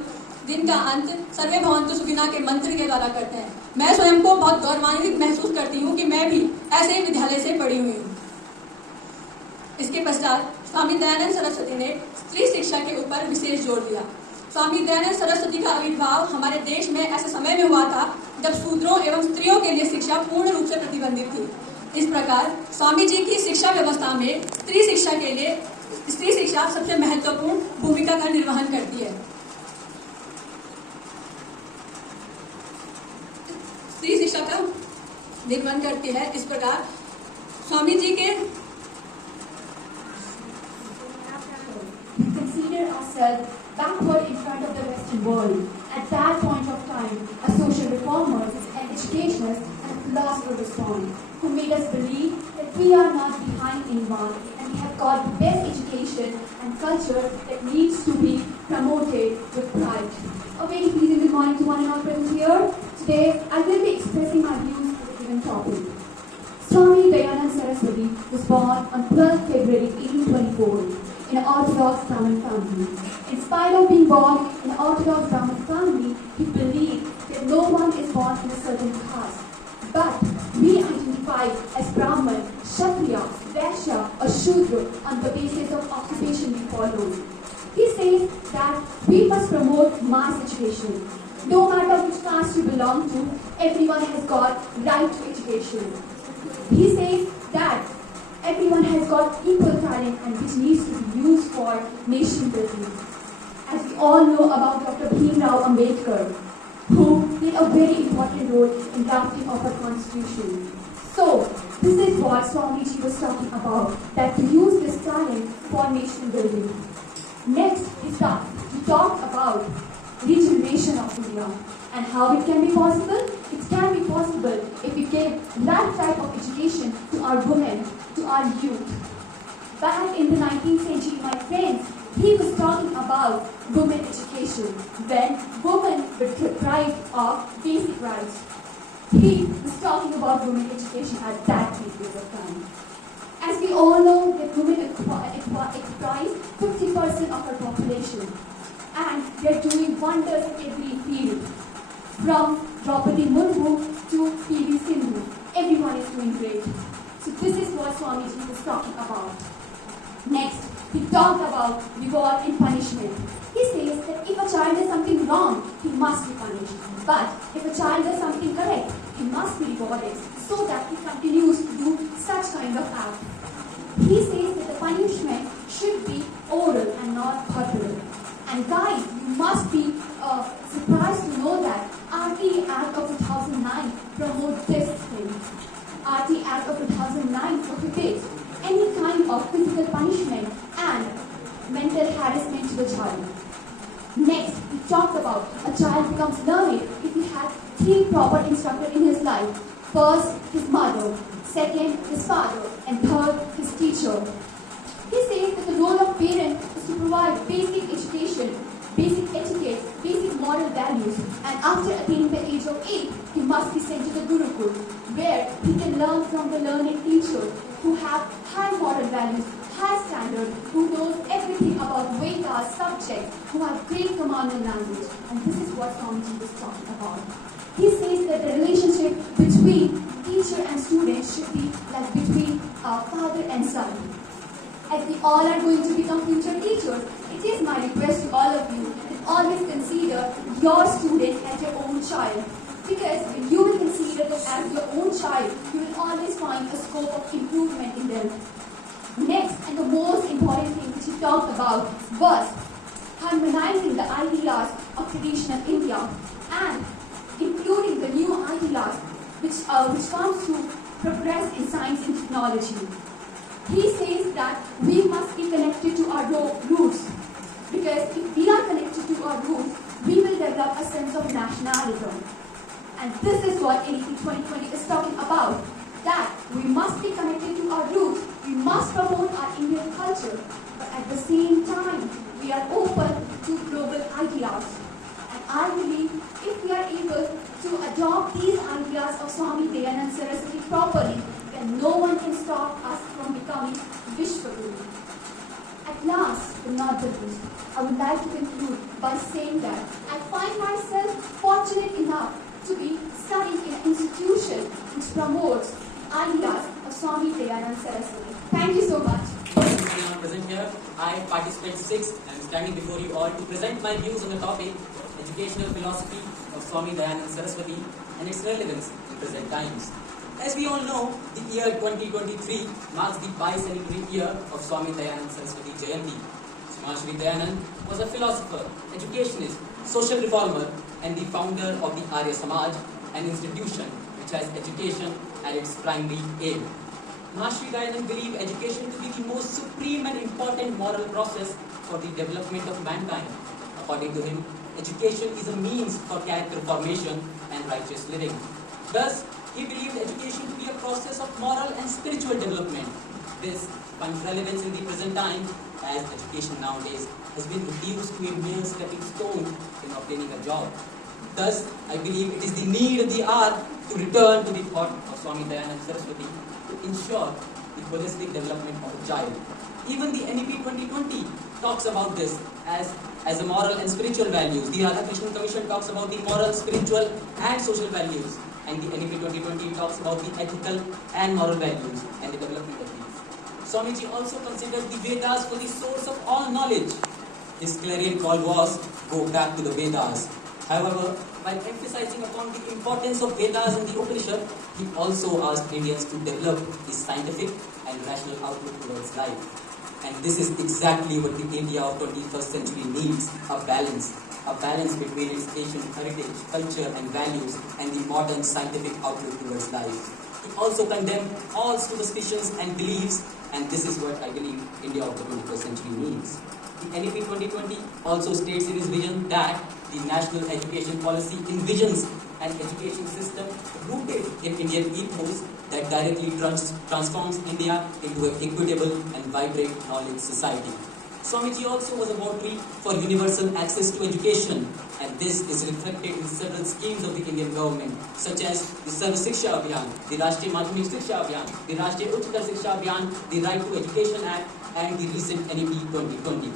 दिन का अंत सर्वे भवन्तु सुखिनः के मंत्र के द्वारा करते हैं। मैं स्वयं को बहुत गौरवान्वित महसूस करती हूँ कि मैं भी ऐसे विद्यालय से पढ़ी हुई हूँ। इसके पश्चात स्वामी दयानंद सरस्वती ने स्त्री शिक्षा के ऊपर विशेष जोर दिया। स्वामी दयानंद सरस्वती का आविर्भाव हमारे देश में ऐसे समय में हुआ था जब शूद्रों एवं स्त्रियों के लिए शिक्षा पूर्ण रूप से प्रतिबंधित थी। इस प्रकार स्वामी जी की शिक्षा व्यवस्था में स्त्री शिक्षा सबसे महत्वपूर्ण भूमिका का निर्वहन करती है। स्त्री शिक्षा का निर्वहन करती है। इस प्रकार स्वामी जी के consider ourselves backward in front of the Western world. At that point of time, a social reformers, an educationists, and a philosopher was born, who made us believe that we are not behind anyone, and we have got the best education and culture that needs to be promoted with pride. A very pleasing good morning to one and all present here. Today, I will be expressing my views on the given topic. Swami Dayanand Saraswati was born on 12th February 1824. In an Orthodox Brahmin family. In spite of being born in an Orthodox Brahmin family, he believed that no one is born in a certain caste. But we identify as Brahmin, Kshatriya, Vaishya or Shudra on the basis of occupation we follow. He says that we must promote mass education. No matter which caste you belong to, everyone has got right to education. He says that everyone has got equal talent and which needs to be used for nation building. As we all know about Dr. Bhimrao Ambedkar, who played a very important role in drafting of our constitution. So, this is what Swamiji was talking about, that to use this talent for nation building. Next, he talked about regeneration of India and how it can be possible. It can be possible if we give that type of education to our women, to our youth. Back in the 19th century, my friends, he was talking about women education, when women were deprived of basic rights. He was talking about women education at that period of time. As we all know, that women comprise 50% of our population, and they are doing wonders in every field. From Draupadi Murmu to P.V. Sindhu, everyone is doing great. So this is what Swamiji was talking about. Next, he talked about reward and punishment. He says that if a child does something wrong, he must be punished. But if a child does something correct, he must be rewarded so that he continues to do such kind of act. He says that the punishment should be oral and not verbal. And guys, you must be surprised to know that RT Act of 2009 promotes this thing. RT Act of 2009 prohibits any kind of physical punishment and mental harassment to the child. Next, we talked about a child becomes learned if if he had three proper instructors in his life. First, his mother. Second, his father. And third, his teacher. He says that the role of parent is to provide basic education, basic etiquette, basic moral values, and after attaining the age of 8, he must be sent to the Gurukul, where he can learn from the learned teacher who have high moral values, high standard, who knows everything about Vedas, subjects, who have great command of language. And this is what Swamiji was talking about. He says that the relationship between teacher and student should be like between a father and son. As we all are going to become future teachers, it is my request to all of you that always consider your student as your own child. Because when you will consider them as your own child, you will always find a scope of improvement in them. Next, and the most important thing which he talked about was harmonizing the ideas of traditional India and including the new ideas which comes through progress in science and technology. He says that we must be connected to our roots, because if we are connected to our roots, we will develop a sense of nationalism. And this is what NEP 2020 is talking about, that we must be connected to our roots, we must promote our Indian culture, but at the same time, we are open to global ideas. And I believe if we are able to adopt these ideas of Swami Dayananda Saraswati properly, then no one can stop us from becoming Vishwaguru. At last, but not the least, I would like to conclude by saying that I find myself fortunate enough to be studying in an institution which promotes ideas of Swami Dayananda Saraswati. Thank you so much. I'm present here. I participate 6th and I'm standing before you all to present my views on the topic educational philosophy of Swami Dayananda Saraswati and its relevance in present times. As we all know, the year 2023 marks the bicentenary year of Swami Dayananda Saraswati Jayanti. Shri Dayanand was a philosopher, educationist, social reformer and the founder of the Arya Samaj, an institution which has education as its primary aim. Shri Dayanand believed education to be the most supreme and important moral process for the development of mankind. According to him, education is a means for character formation and righteous living. Thus, he believed education to be a process of moral and spiritual development. This finds relevance in the present time as education nowadays has been reduced to a mere stepping stone in obtaining a job. Thus, I believe it is the need of the hour to return to the thought of Swami Dayananda Saraswati to ensure the holistic development of a child. Even the NEP 2020 talks about this as a moral and spiritual values. The Radhakrishnan Commission talks about the moral, spiritual and social values. And the NEP 2020 talks about the ethical and moral values and the development of these. Swamiji also considered the Vedas for the source of all knowledge. His clarion call was, go back to the Vedas. However, while emphasizing upon the importance of Vedas and the Upanishad, he also asked Indians to develop a scientific and rational outlook towards life. And this is exactly what the India of 21st century needs, a balance between its ancient heritage, culture and values and the modern scientific outlook towards life. He also condemned all superstitions and beliefs, and this is what I believe India of the 21st century needs. The NEP 2020 also states in his vision that the national education policy envisions an education system rooted in Indian ethos that directly transforms India into an equitable and vibrant knowledge society. Swamiji also was a votary for universal access to education, and this is reflected in several schemes of the Indian government, such as the Sarv Shiksha Abhiyan, the Rashtriya Madhyamik Shiksha Abhiyan, the Rashtriya Uchtar Shiksha Abhiyan, the Right to Education Act, and the recent NEP 2020.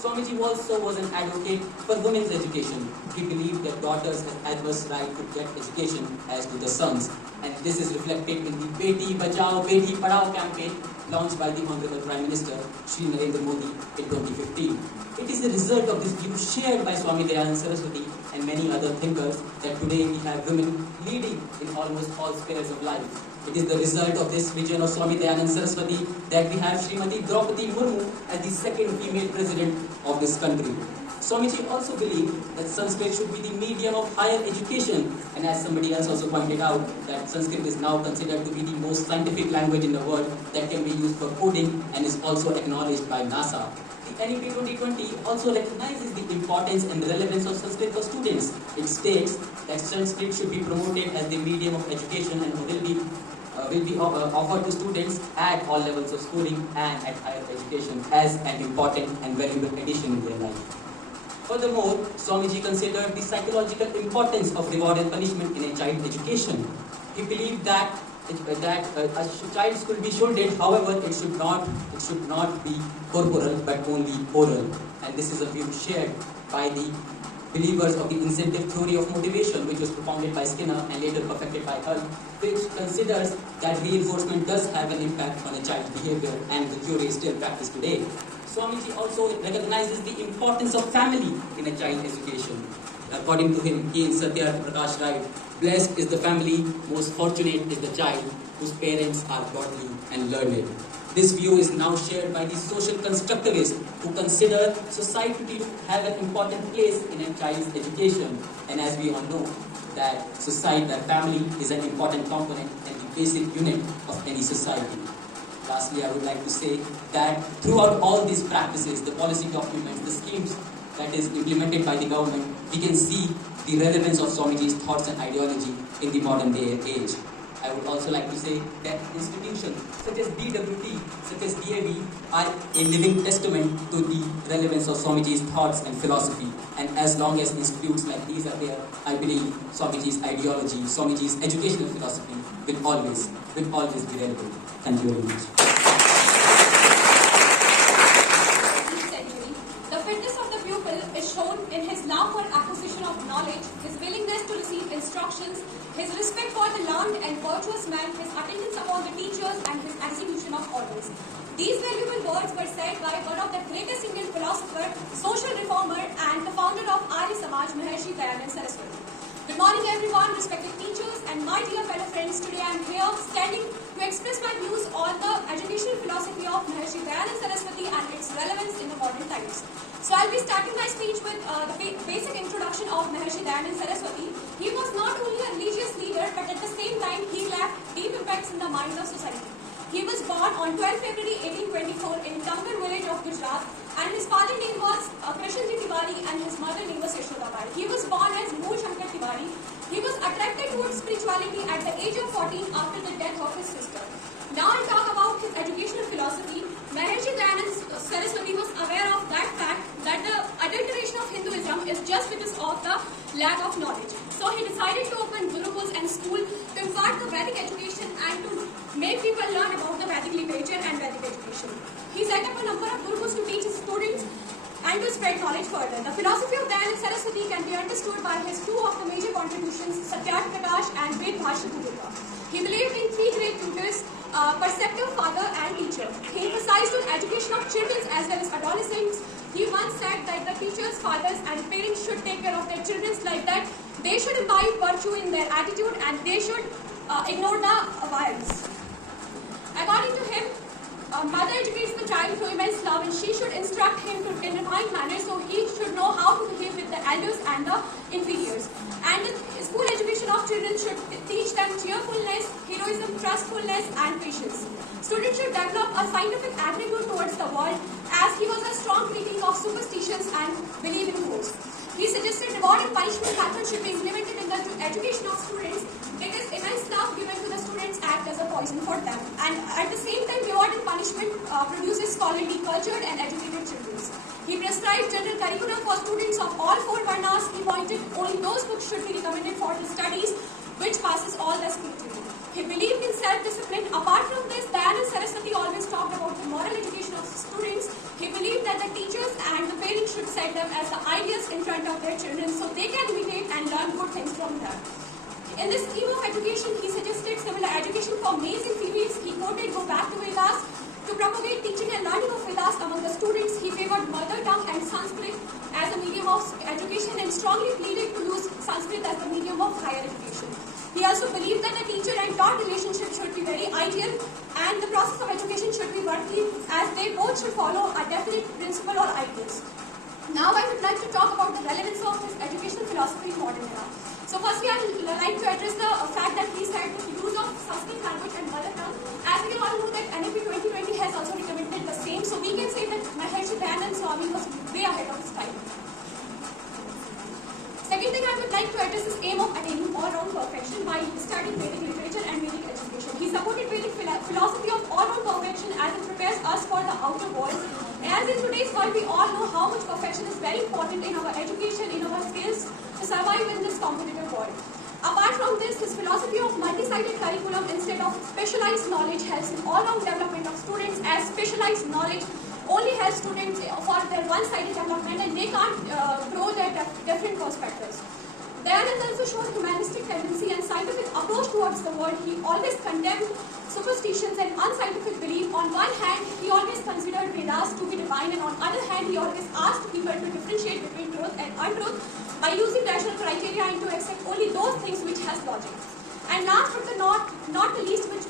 Swamiji also was an advocate for women's education. He believed that daughters have as much right to get education as do the sons. And this is reflected in the Beti Bachao, Beti Padhao campaign launched by the Honorable Prime Minister Shri Narendra Modi in 2015. It is the result of this view shared by Swami Dayananda Saraswati and many other thinkers that today we have women leading in almost all spheres of life. It is the result of this vision of Swami Dayananda Saraswati that we have Srimati Draupadi Murmu as the second female president of this country. Swamiji also believed that Sanskrit should be the medium of higher education, and as somebody else also pointed out, that Sanskrit is now considered to be the most scientific language in the world that can be used for coding and is also acknowledged by NASA. The NEP 2020 also recognizes the importance and relevance of Sanskrit for students. It states that Sanskrit should be promoted as the medium of education and will be offered to students at all levels of schooling and at higher education as an important and valuable addition in their life. Furthermore, Swamiji considered the psychological importance of reward and punishment in a child education. He believed that a child should be shielded, however, it should not be corporal but only oral. And this is a view shared by the believers of the incentive theory of motivation, which was propounded by Skinner and later perfected by Hull, which considers that reinforcement does have an impact on a child's behavior, and the theory is still practiced today. Swamiji also recognizes the importance of family in a child education. According to him, he and Satya Prakash write, "Blessed is the family, most fortunate is the child whose parents are godly and learned." This view is now shared by the social constructivists who consider society to have an important place in a child's education. And as we all know, that family is an important component and the basic unit of any society. Lastly, I would like to say that throughout all these practices, the policy documents, the schemes that is implemented by the government, we can see the relevance of Swamiji's thoughts and ideology in the modern day age. I would also like to say that institutions such as BWT, such as DAV, are a living testament to the relevance of Swamiji's thoughts and philosophy. And as long as institutes like these are there, I believe Swamiji's ideology, Swamiji's educational philosophy will always be relevant. Thank you very much. The fitness of the pupil is shown in his love for acquisition of knowledge, his willingness to receive instructions, his respect for the learned and virtuous man, his attendance upon the teachers, and his execution of orders. These valuable words were said by one of the greatest Indian philosopher, social reformer, and the founder of Arya Samaj, Maharshi Dayanand Saraswati. Good morning, everyone, respected teachers, and my dear fellow friends. Today I am here standing to express my views on the educational philosophy of Maharshi Dayanand Saraswati and its relevance in the modern times. So I'll be starting my speech with the basic introduction of Maharshi Dayanand Saraswati. He was not only a religious leader, but at the same time he left deep impacts in the minds of society. He was born on 12 February 1824 in Kangar village of Gujarat, and his father name was Krishnji Tiwari and his mother name was Yashodabai. He was born as Mool Shankar Tiwari. He was attracted towards spirituality at the age of 14 after the death of his sister. Now I'll talk about his educational philosophy. Maharshi Dayanand Saraswati was aware of that fact that the adulteration of Hinduism is just because of the lack of knowledge. So he decided to open gurukuls and school to impart the Vedic education and to make people learn about the Vedic literature and Vedic education. He set up a number of gurukuls to teach his students and to spread knowledge further. The philosophy of Dayanand Saraswati can be understood by his two of the major contributions, Satya Prakash and Ved Bhashya Bhumika. He believed in three great tutors, perceptive father and teacher. He emphasized on education of children as well as adolescents. He once said that the teachers, fathers and parents should take care of their children's life, that they should imbibe virtue in their attitude and they should ignore the violence. According to him, mother educates the child through immense love, and she should instruct him in a refined manner, so he should know how to behave with the elders and the inferiors. And the school education of children should teach them cheerfulness, heroism, trustfulness, and patience. Students should develop a scientific attitude towards the world, as he was a strong critic of superstitions and belief in ghosts. He suggested reward and punishment methods should be implemented in the education of students, because immense love given to the students act as a poison for them. And at the same time, reward and punishment produces scholarly, cultured and educated children. He prescribed general curriculum for students of all four varnas. He pointed only those books should be recommended for the studies which passes all the scrutiny. He believed in self-discipline. Apart from this, Dayanand Saraswati always talked about the moral education of students. He believed that the teachers and the parents should set them as the ideas in front of their children so they can imitate and learn good things from them. In this scheme of education, he suggested similar education for males and females. He quoted, "Go back to Vedas." To propagate teaching and learning of Vedas among the students, he favored mother tongue and Sanskrit as a medium of education and strongly pleaded to use Sanskrit as the medium of higher education. He also believed that the teacher and taught relationship should be very ideal and the process of education should be worthy, as they both should follow a definite principle or ideals. Now I would like to talk about the relevance of his educational philosophy in modern era. So firstly, I would like to address the fact that he said the use of Sanskrit language and mother tongue. As we all know that NAP 2020 has also recommended the same. So we can say that Maharshi Dayanand Swami was way ahead of his time. Second thing I would like to address is aim of attaining all-round perfection by studying Vedic literature and Vedic education. He supported Vedic philosophy of all-round perfection as it prepares us for the outer world. As in today's world, we all know how much perfection is very important in our education, in our skills to survive in this competitive world. Apart from this, his philosophy of multi-sided curriculum instead of specialized knowledge helps in all-round development of students, as specialized knowledge only helps students for their one-sided development and they can't grow their different perspectives. Dayanand also showed humanistic tendency and scientific approach towards the world. He always condemned superstitions and unscientific belief. On one hand, he always considered Vedas to be divine, and on the other hand, he always asked people to differentiate between truth and untruth by using rational criteria and to accept only those things which has logic. And last but not the least, which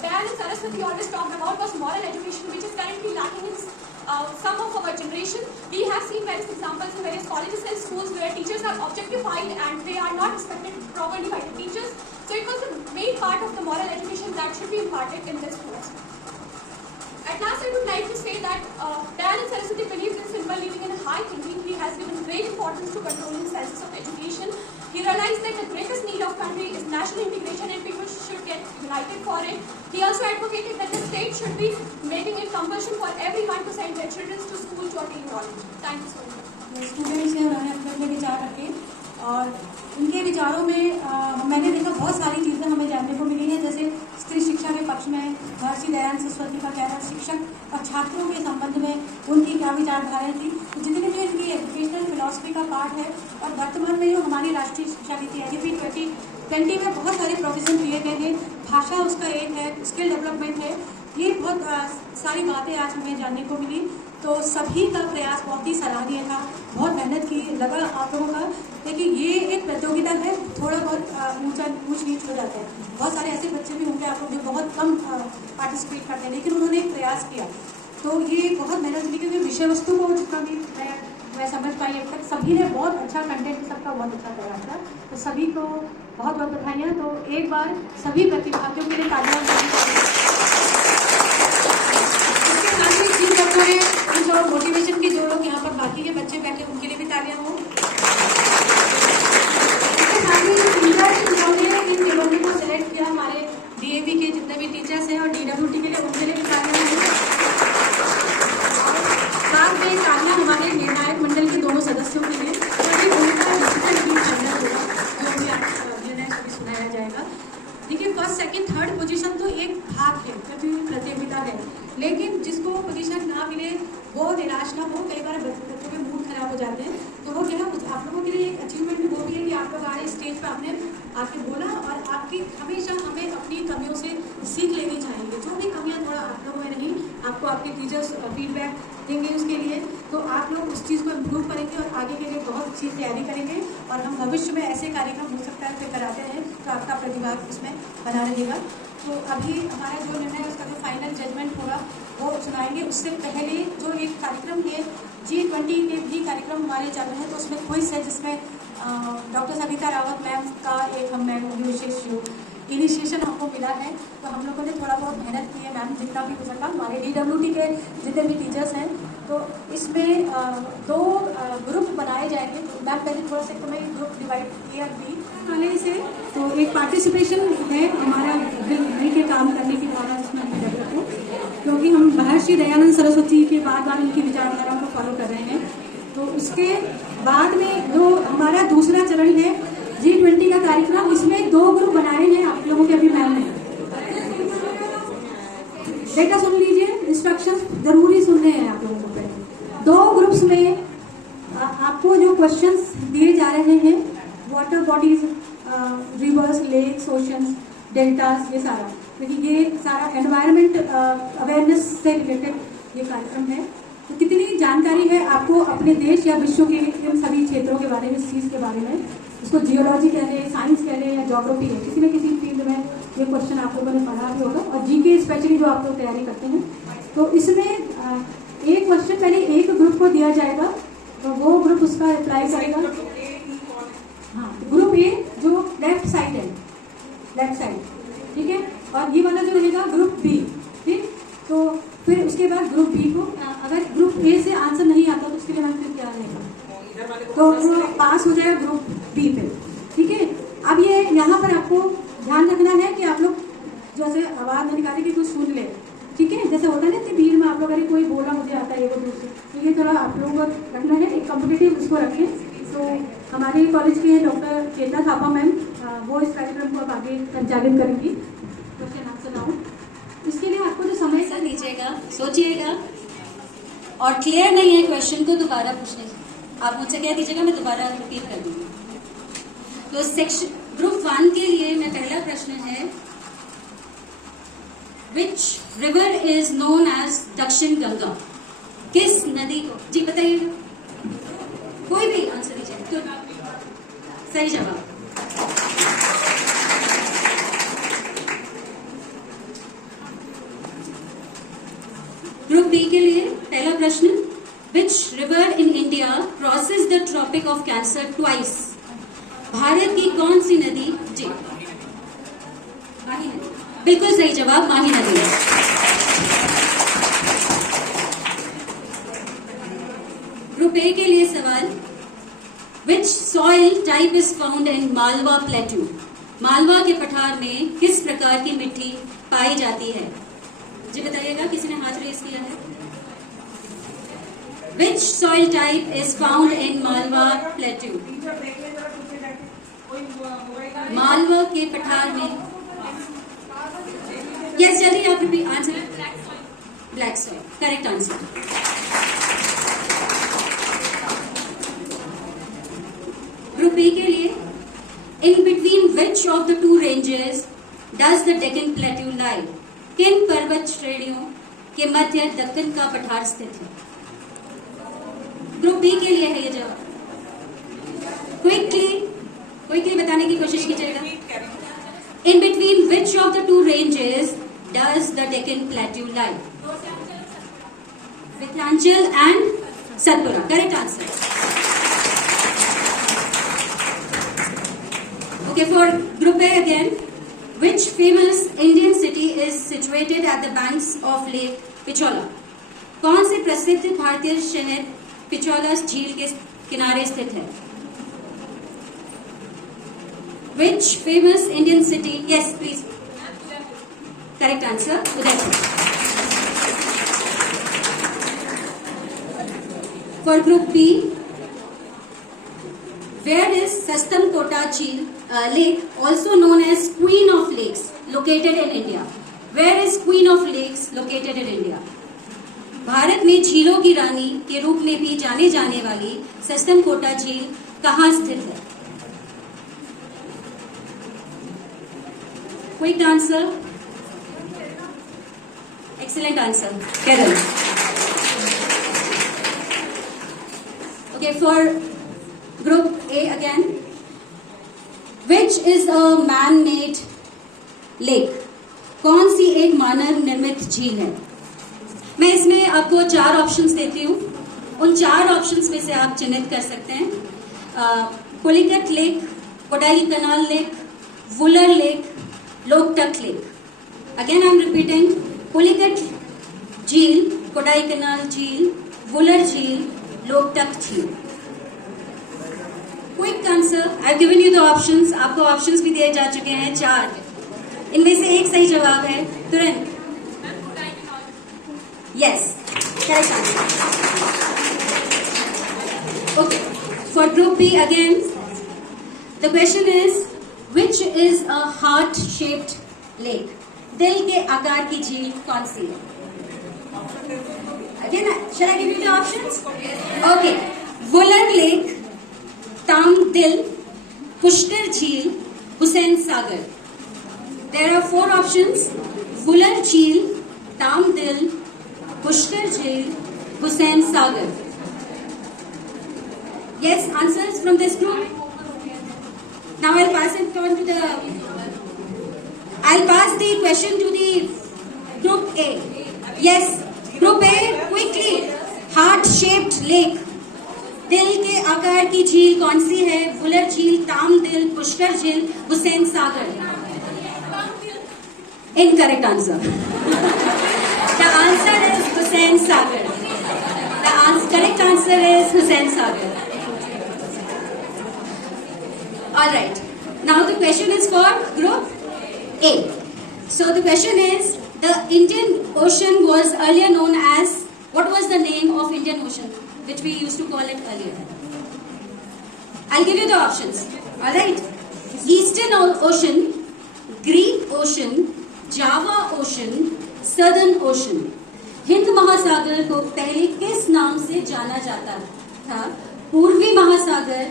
Dayanand Saraswati always talked about, was moral education, which is currently lacking in some of our generation. We have seen various examples in various colleges and schools where teachers are objectified and they are not respected properly by the teachers. So it was the main part of the moral education that should be imparted in this course. At last, I would like to say that Dayanand Saraswati believes in simple living and high thinking. He has given great importance to controlling senses of education. He realized that the greatest need of country is national integration and people should get united for it. He also advocated that the state should be making it compulsion for everyone to send their children to school to attain knowledge. Thank you so much. Students हैं, उन्होंने अपने अपने विचार रखे और उनके विचारों में मैंने देखा बहुत सारी चीज़ें हमें जानने को मिली हैं, जैसे स्त्री शिक्षा के पक्ष में महर्षि दयानंद सरस्वती का कहना, शिक्षक और छात्रों के संबंध में उनकी क्या विचारधाराएं थी। तो जितने भी इनकी एजुकेशनल फिलॉसफी का पार्ट है और वर्तमान में जो हमारी राष्ट्रीय शिक्षा नीति NEP 2020 में बहुत सारे प्रोविजन दिए गए हैं, भाषा उसका एक है, स्किल डेवलपमेंट है, ये बहुत सारी बातें आज हमें जानने को मिली। तो सभी का प्रयास बहुत ही सराहनीय था, बहुत मेहनत की लगा आप लोगों का। लेकिन ये एक प्रतियोगिता है, थोड़ा बहुत ऊंच नीच हो जाता है। बहुत सारे ऐसे बच्चे भी होंगे आप लोग जो बहुत कम पार्टिसिपेट करते हैं, लेकिन उन्होंने एक प्रयास किया। तो ये बहुत मेहनत मिली, क्योंकि विषय वस्तु को जितना भी मैं समझ पाई अब तक सभी ने बहुत अच्छा कंटेंट सबका बहुत अच्छा तैयार था। तो सभी को बहुत बहुत बधाइयाँ। तो एक बार सभी प्रतिभागियों के लिए तालियां जिन बच्चों ने कुछ और मोटिवेशन के जो लोग यहाँ पर बाकी के बच्चे बैठे उनके लिए भी तालियां हो। इसके साथ ही जिन्होंने इन खिलौनों को सिलेक्ट किया, हमारे DAV के जितने भी टीचर्स हैं और DWT के लिए उनके लिए भी तालियां हो। साथ में तालियां हमारे निर्णायक मंडल के दोनों सदस्यों के लिए, क्योंकि उनका डिसीजन भी फाइनल होगा, जो भी निर्णय सभी सुनाया जाएगा। देखिए, फर्स्ट सेकंड थर्ड पोजीशन तो एक भाग है, प्रतियोगिता है, लेकिन जिसको पोजीशन ना मिले वो निराश ना हो। कई बार बच्चों के मूड खराब हो जाते हैं, तो वो क्या आप लोगों के लिए एक अचीवमेंट वो भी है कि आप लोग आए स्टेज पर आपने आके बोला, और आपकी हमेशा हमें अपनी कमियों से सीख लेनी चाहिए। जो भी कमियां थोड़ा आप लोगों में नहीं, आपको आपके टीचर्स फीडबैक देंगे उसके लिए, तो आप लोग उस चीज़ को इम्प्रूव करेंगे और आगे के लिए बहुत अच्छी तैयारी करेंगे। और हम भविष्य में ऐसे कार्यक्रम हो सकता है फिर कराते हैं, तो आपका प्रतिभाग इसमें बना रहेगा। तो अभी हमारा जो निर्णय है उसका जो फाइनल जजमेंट होगा वो सुनाएंगे। उससे पहले जो एक कार्यक्रम है G20 के भी कार्यक्रम हमारे चल रहे हैं, तो उसमें क्विज है जिसमें डॉक्टर सविता रावत मैम का एक हमें विशेष इनिशिएशन हमको मिला है। तो हम लोगों ने थोड़ा बहुत मेहनत की है, मैम जितना भी हो सका। हमारे DWT के जितने भी टीचर्स हैं, तो इसमें 2 ग्रुप बनाए जाएंगे। मैम पहले थोड़ा सा तो मैं ग्रुप डिवाइड किया भी वाले से, तो एक पार्टिसिपेशन है हमारा मिल के काम करने की भावना जिसमें हमें डेवलप हो, क्योंकि हम महर्षि दयानंद सरस्वती के बार उनकी विचारधारा को फॉलो कर रहे हैं। तो उसके बाद में जो हमारा दूसरा चरण है G20 का कार्यक्रम, इसमें 2 ग्रुप बनाए हैं आप लोगों के। अभी मैम ने बेटा सुन लीजिए, इंस्ट्रक्शंस जरूरी सुनने हैं आप लोगों को। पहले 2 ग्रुप्स में आपको जो क्वेश्चंस दिए जा रहे हैं, water bodies, rivers, lakes, oceans, deltas, ये सारा, क्योंकि ये सारा एनवायरनमेंट अवेयरनेस से रिलेटेड ये कार्यक्रम है। तो कितनी जानकारी है आपको अपने देश या विश्व के इन सभी क्षेत्रों के बारे में, इस चीज़ के बारे में, इसको जियोलॉजी कह रहे हैं, साइंस कह रहे हैं या ज्योग्राफी है, किसी न किसी फील्ड में ये क्वेश्चन आप लोगों ने पढ़ा भी होगा। और GK स्पेशली जो आप लोग तैयारी करते हैं, तो इसमें एक क्वेश्चन पहले एक ग्रुप को दिया जाएगा, तो वो उसका रिप्लाई करेगा। हाँ, ग्रुप ए जो लेफ्ट साइड है, लेफ्ट साइड, ठीक है। और ये वाला जो रहेगा ग्रुप बी, ठीक। तो फिर उसके बाद ग्रुप बी को, अगर ग्रुप ए से आंसर नहीं आता तो उसके लिए मैम फिर क्या रहेगा, तो वो पास हो जाएगा ग्रुप बी पे, ठीक है। अब ये यहाँ पर आपको ध्यान रखना है कि आप लोग जैसे आवाज़ नहीं निकाले कि कुछ सुन ले, ठीक है। जैसे होता है ना कि भीड़ में आप लोग अगर कोई बोला मुझे आता है ये वो दूसरे, तो ये थोड़ा आप लोगों को रखना है, एक कॉम्पिटिटिव उसको रखें। तो हमारे कॉलेज के डॉक्टर चेतना थापा मैम वो इस कार्यक्रम को अब आगे संचालित करेंगी। क्वेश्चन आंसर राउंड, इसके लिए आपको जो समय ऐसा लीजिएगा, सोचिएगा, और क्लियर नहीं है क्वेश्चन को दोबारा पूछने, आप मुझसे कह दीजिएगा, मैं दोबारा रिपीट कर दूंगी। तो सेक्शन ग्रुप 1 के लिए मैं पहला प्रश्न है, which river is known as Dakshin Ganga? किस नदी को, जी बताइएगा, कोई भी आंसर दीजिए। सही जवाब। ग्रुप बी के लिए पहला प्रश्न, which river in India crosses the Tropic of Cancer twice? Bharat की कौन सी नदी, जी माही नदी, बिल्कुल सही जवाब, माही नदी। ग्रुप ए के लिए सवाल, विच soil type is found in Malwa plateau? Malwa के पठार में किस प्रकार की मिट्टी पाई जाती है? जी बताइएगा, किसी ने हाथ रेस किया है। Which soil type is found in Malwa plateau? Malwa के पठार में, यस जल्दी आप भी answer, black soil, correct answer. Group B के लिए, in between which of the two ranges does the Deccan plateau lie? किन पर्वत श्रेणियों के मध्य दक्कन का पठार स्थित है? ग्रुप बी के लिए है ये जवाब, क्विकली बताने की कोशिश कीजिएगा। इन between which of the two ranges does the Deccan plateau lie? Vindhyachal and Satpura, correct answer. Okay, for group A again, which famous Indian city is situated at the banks of Lake Pichola? कौन से प्रसिद्ध भारतीय शहर पिचोला झील के किनारे स्थित है? Which famous Indian city? Yes, please. Correct answer, Udaipur. For Group B, where is Sastankota Lake, also known as Queen of Lakes, located in India? Where is Queen of Lakes located in India? Bharat में झीलों की रानी के रूप में भी जाने जाने वाली सस्तनकोटा झील कहाँ स्थित है? Quick answer, excellent answer, Kerala. Okay, for group A again, which is a man made lake? कौन सी एक मानव निर्मित झील है? मैं इसमें आपको 4 ऑप्शंस देती हूँ, उन 4 ऑप्शंस में से आप चिन्हित कर सकते हैं। Pulicat lake, Kodai Kanal lake, Wular lake, Loktak lake. Again I am repeating, Pulicat झील, कोडाई कनाल झील, वुलर झील, लोकटक झील। Quick answer, I have given you the options, आपको ऑप्शंस भी दिए जा चुके हैं 4, इनमें से एक सही जवाब है, तुरंत। Yes, correct answer. Okay, for Group B again, the question is, which is a heart-shaped lake? दिल के आकार की झील कौन सी है? Again, shall I give you the options? Okay, Wular Lake, Tamdil, Pushkar Jheel, Hussain Sagar. There are 4 options: Wular Jheel, Tamdil, Pushkar Jheel, Hussain Sagar. Yes, answers from this group. Now I'll pass it on to the. I'll pass the question to the group A. Yes, group A, quickly. Heart-shaped lake. दिल के आकार की झील कौन सी है? Buhler झील, ताम दिल, पुष्कर झील, Hussain Sagar. Incorrect answer. The answer is Hussain Sagar. The correct answer is Hussain Sagar. All right. Now the question is for group A. So the question is, the Indian Ocean was earlier known as, what was the name of Indian Ocean, which we used to call it earlier? I'll give you the options. All right. Eastern Ocean, Greek Ocean, Java Ocean, Southern Ocean. Hind महासागर को पहले किस नाम से जाना जाता था? पूर्वी महासागर,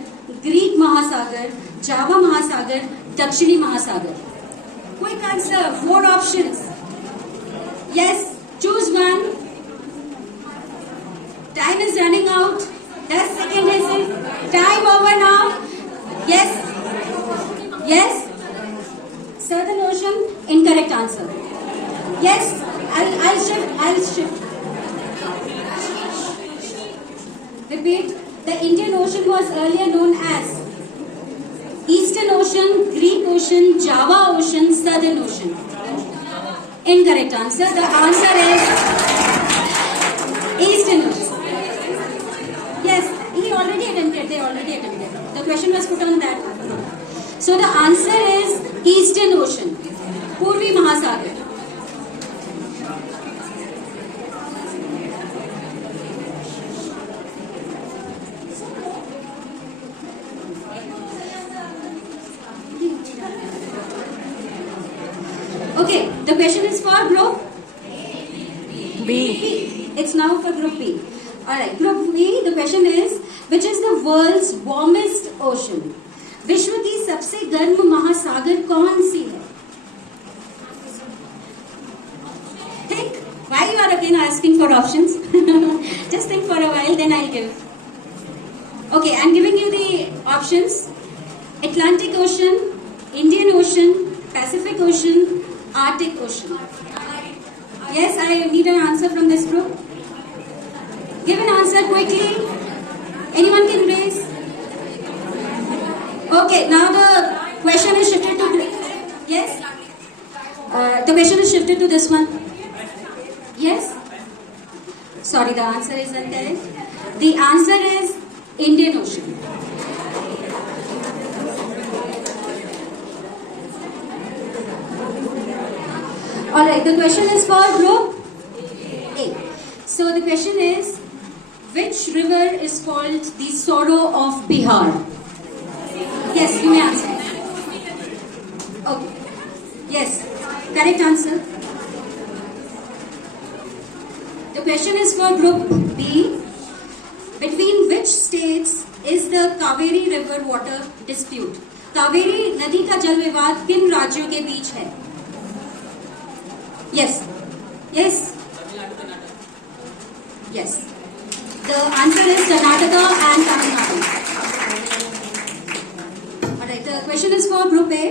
ग्रीक महासागर, जावा महासागर, दक्षिणी महासागर। Quick answer, 4 options. Yes, choose one. Time is running out. 10 seconds is it? Time over now. Yes. Yes. Southern Ocean, incorrect answer. Yes, I'll shift. Repeat. The Indian Ocean was earlier known as Eastern Ocean, Greek Ocean, Java Ocean, Southern Ocean. Incorrect answer. The answer is Eastern Ocean. Yes, he already attempted. They already attempted. The question was put on that. So the answer is Eastern Ocean, Purvi Mahasagar. Okay, the question is for group B. It's now for group B. Alright, group B, the question is, which is the world's warmest ocean? विश्व की सबसे गर्म महासागर कौन सी है? Think. Why you are again asking for options? Just think for a while, then I'll give. Okay, I'm giving you the options. Atlantic Ocean, Indian Ocean, Pacific Ocean, Arctic Ocean. Yes, I need an answer from this group. Give an answer quickly. Anyone can raise. Okay, now the question is shifted to yes. The question is shifted to this one. Yes. Sorry, the answer is incorrect. The answer is Indian Ocean. Alright, the question is for group A. So the question is, which river is called the Sorrow of Bihar? Yes, you may answer. Okay. Yes, correct answer. The question is for group B. Between which states is the Kaveri river water dispute? Kaveri नदी का जल विवाद किन राज्यों के बीच है? Yes. Yes. Yes. The answer is Karnataka and Tamil Nadu. Alright, the question is for group A.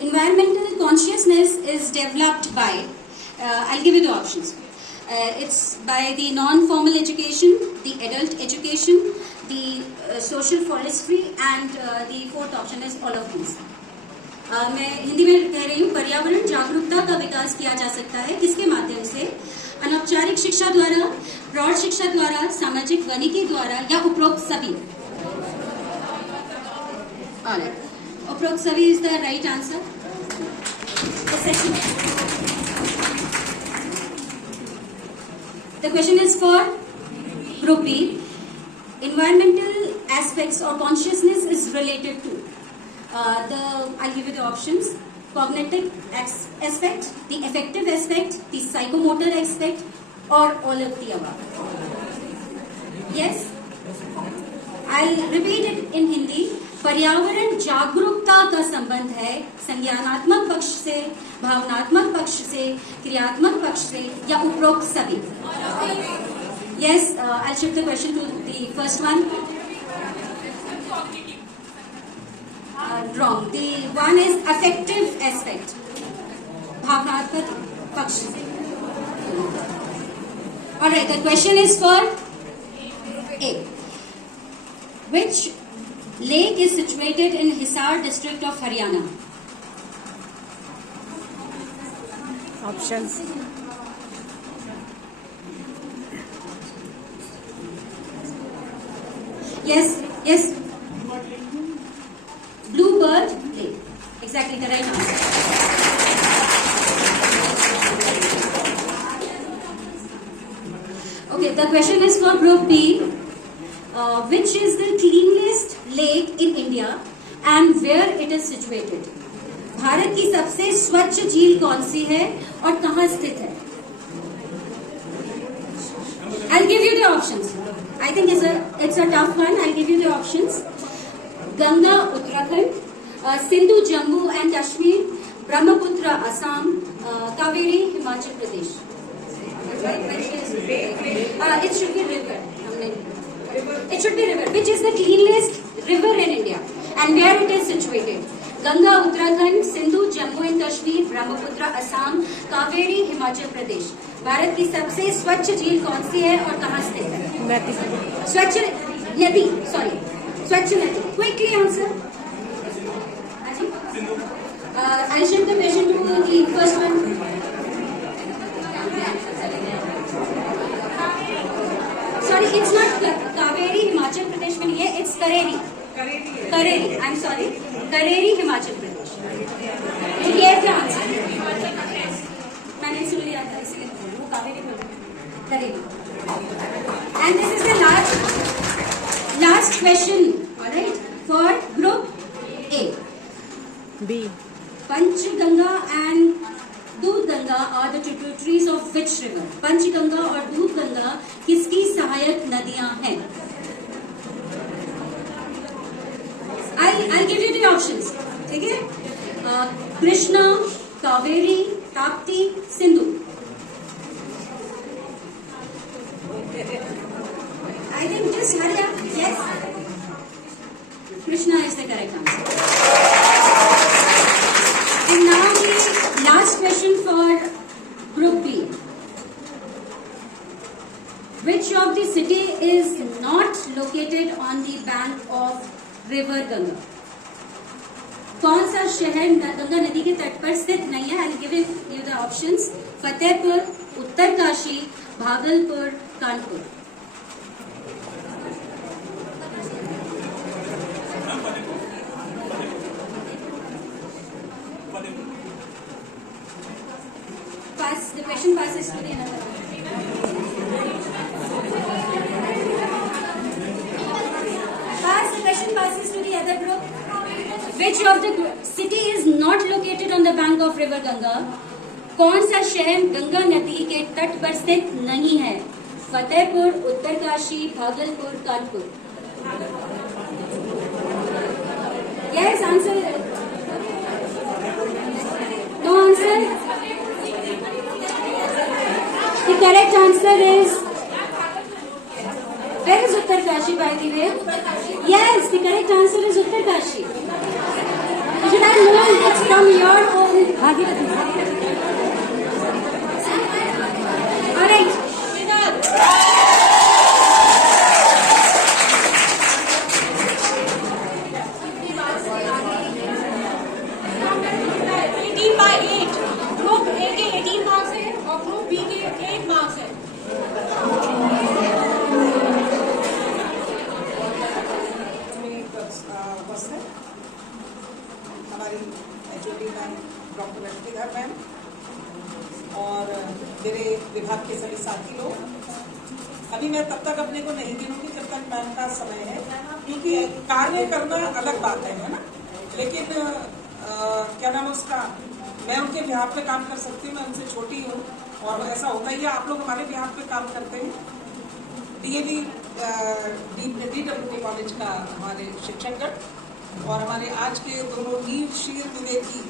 Environmental consciousness is developed by, I'll give you the options. It's by the non-formal education, the adult education, the social forestry, and the fourth option is all of these. मैं हिंदी में कह रही हूँ, पर्यावरण जागरूकता का विकास किया जा सकता है किसके माध्यम से? अनौपचारिक शिक्षा द्वारा, प्रौढ़ शिक्षा द्वारा, सामाजिक वानिकी द्वारा या उपरोक्त सभी? उपरोक्त सभी is the right answer. The question is for group B. Environmental aspects or consciousness is related to I'll give you the options: cognitive aspect, the affective aspect, the psychomotor aspect, or all of the above. Yes, I'll repeat it in Hindi. पर्यावरण जागरूकता का संबंध है संज्ञानात्मक पक्ष से, भावनात्मक पक्ष से, क्रियात्मक पक्ष से या उपरोक्त सभी? Yes, I'll shift the question to the first one. Wrong. The one is affective aspect. भावनात्मक पक्ष से. Alright, the question is for A. Which lake is situated in Hisar district of Haryana? Options. Yes. Bluebird Lake. Exactly the right answer. Okay, the question is for Group B. Which is the cleanest lake in India and where it is situated? Bharat की सबसे स्वच्छ झील कौन सी है और कहाँ स्थित है? I'll give you the options. I think it's a tough one. I'll give you the options. Ganga, Uttarakhand, Sindhu, Jammu and Kashmir, Brahmaputra, Assam, Kaveri, Himachal Pradesh. It should be river. It should be river. Which is the cleanest river in India and where it is situated? Ganga, Uttarakhand, Sindhu, Jammu and Kashmir, Brahmaputra, Assam, Kaveri, Himachal Pradesh. Bharat की सबसे स्वच्छ झील कौन सी है और कहाँ स्थित है? स्वच्छ नदी. स्वच्छ नदी. Quickly answer. I'll shift the question to the first one. Sorry, it's not Kaveri, Himachal Pradesh में नहीं है. It's Kareli. I'm sorry. Kareli, Himachal Pradesh. You gave the answer. मैंने सुन लिया था इसलिए वो कावेरी करेगी. And this is the last question, all right, for Group A. B. Panchganga and Doodganga are the tributaries of which river? Panchganga और Doodganga किसकी सहायक नदियां हैं? I'll give you the options. ठीक है? Krishna, Kaveri, Tapti, Sindhu. I think just hurry up. Yes. Krishna is the correct answer. And now the last question for Group B. Which of the city is not located on the bank of River Ganga? कौन सा शहर गंगा नदी के तट पर स्थित नहीं है? I'll give you the options. Fatehpur, Uttarkashi, Bhagalpur, Kanpur. The question passes to the another. The question passes to the other group. Which of the city is not located on the bank of river Ganga? कौन सा शहर गंगा नदी के तट पर स्थित नहीं है? Fatehpur, Uttarkashi, Bhagalpur, Kanpur. Yes, answer. No answer. The correct answer is. Where is Uttarkashi, by the way? Yes, the correct answer is Uttarkashi. Should I know it's from your own? All right. 18 by 8. Group A के 18 marks है और Group B के 8 marks है. हमारी HOD ma'am doctor Rashmidhar ma'am और मेरे विभाग के सभी साथी लोग. अभी मैं तब तक अपने को नहीं गिनूंगी जब तक मैम का समय है, क्योंकि कार्य करना अलग बात है ना. लेकिन क्या नाम है उसका, मैं उनके बिहाफ पे काम कर सकती हूँ. मैं उनसे छोटी हूँ और ऐसा होता ही है. आप लोग हमारे बिहाफ पे काम करते हैं. DWT कॉलेज का हमारे शिक्षकगण और हमारे आज के दोनों नील शीर विवेकी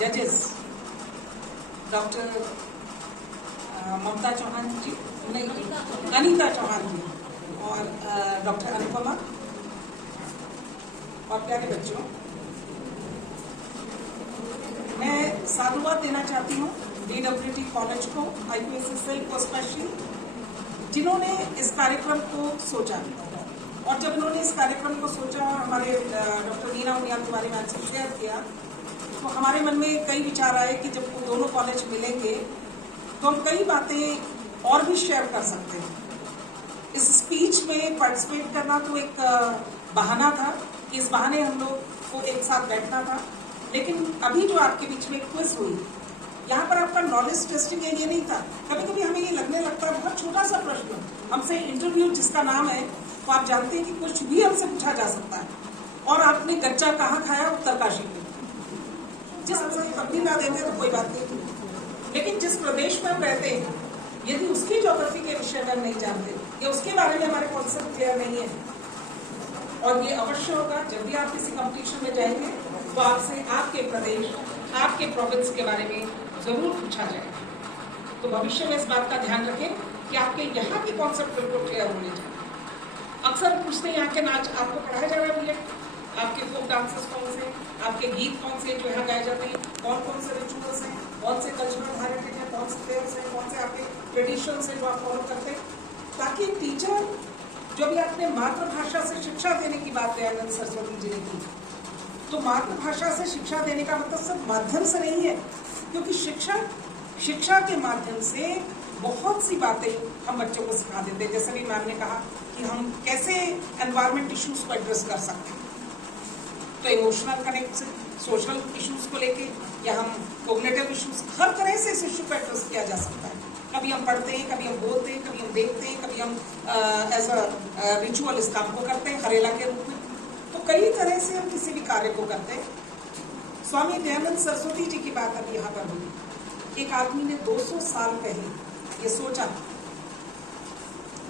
जजेस डॉक्टर ममता चौहान जी, नहीं अनीता चौहान जी और डॉक्टर अनुपमा और प्यारे बच्चों, मैं साधुवाद देना चाहती हूँ DWT कॉलेज को, IPSSL को स्पेशली, जिन्होंने इस कार्यक्रम को सोचा. और जब उन्होंने इस कार्यक्रम को सोचा, हमारे डॉक्टर मीना उनियाल तिवारी मैम से शेयर किया, तो हमारे मन में कई विचार आए कि जब दोनों कॉलेज मिलेंगे तो हम कई बातें और भी शेयर कर सकते हैं। इस स्पीच में पार्टिसिपेट करना तो एक बहाना था कि इस बहाने हम लोग को एक साथ बैठना था, लेकिन अभी जो आपके बीच में क्विज हुई, यहाँ पर आपका नॉलेज टेस्टिंग है ये नहीं था। कभी कभी हमें ये लगने लगता है बहुत छोटा सा प्रश्न हमसे इंटरव्यू जिसका नाम है, तो आप जानते हैं कि कुछ भी हमसे पूछा जा सकता है। और आपने गच्चा कहाँ खाया? उत्तरकाशी में। जिस तब भी ना देते तो कोई बात नहीं, लेकिन जिस प्रदेश में हम रहते हैं यदि उसकी ज्योग्राफी के विषय में हम नहीं जानते या उसके बारे में हमारे कॉन्सेप्ट क्लियर नहीं है, और ये अवश्य होगा जब भी आप किसी कंपटीशन में जाएंगे तो आपसे आपके प्रदेश, आपके प्रोविंस के बारे में जरूर पूछा जाएगा। तो भविष्य में इस बात का ध्यान रखें कि आपके यहाँ के कॉन्सेप्ट बिल्कुल क्लियर होने चाहिए। अक्सर पूछते हैं यहाँ के नाच आपको पढ़ाया जा रहा है, आपके फोक डांसेस कौन से, आपके गीत कौन से जो यहाँ गाए जाते हैं, कौन कौन से रिचुअल्स हैं, कौन से कल्चरल हेरिटेज है, कौन से फेयर्स हैं, कौन से आपके ट्रेडिशंस हैं जो आप फॉलो करते हैं, ताकि टीचर जो भी आपने मातृभाषा से शिक्षा देने की बात दयानंद सरस्वती जी ने की, तो मातृभाषा से शिक्षा देने का मतलब सिर्फ माध्यम से नहीं है, क्योंकि शिक्षा के माध्यम से बहुत सी बातें हम बच्चों को सिखा देते हैं। जैसे भी मैम ने कहा कि हम कैसे एनवायरमेंट इश्यूज को एड्रेस कर सकते हैं, तो इमोशनल कनेक्ट से सोशल इश्यूज को लेके या हम कोग्निटिव इश्यूज, हर तरह से इस इश्यू को एड्रेस किया जा सकता है। कभी हम पढ़ते हैं, कभी हम बोलते हैं, कभी हम देखते हैं, कभी हम एज अ रिचुअल इस काम को करते हैं हरेला के रूप में। तो कई तरह से हम किसी भी कार्य को करते हैं। स्वामी दयानंद सरस्वती जी की बात अभी यहाँ पर हुई। एक आदमी ने 200 साल पहले ये सोचा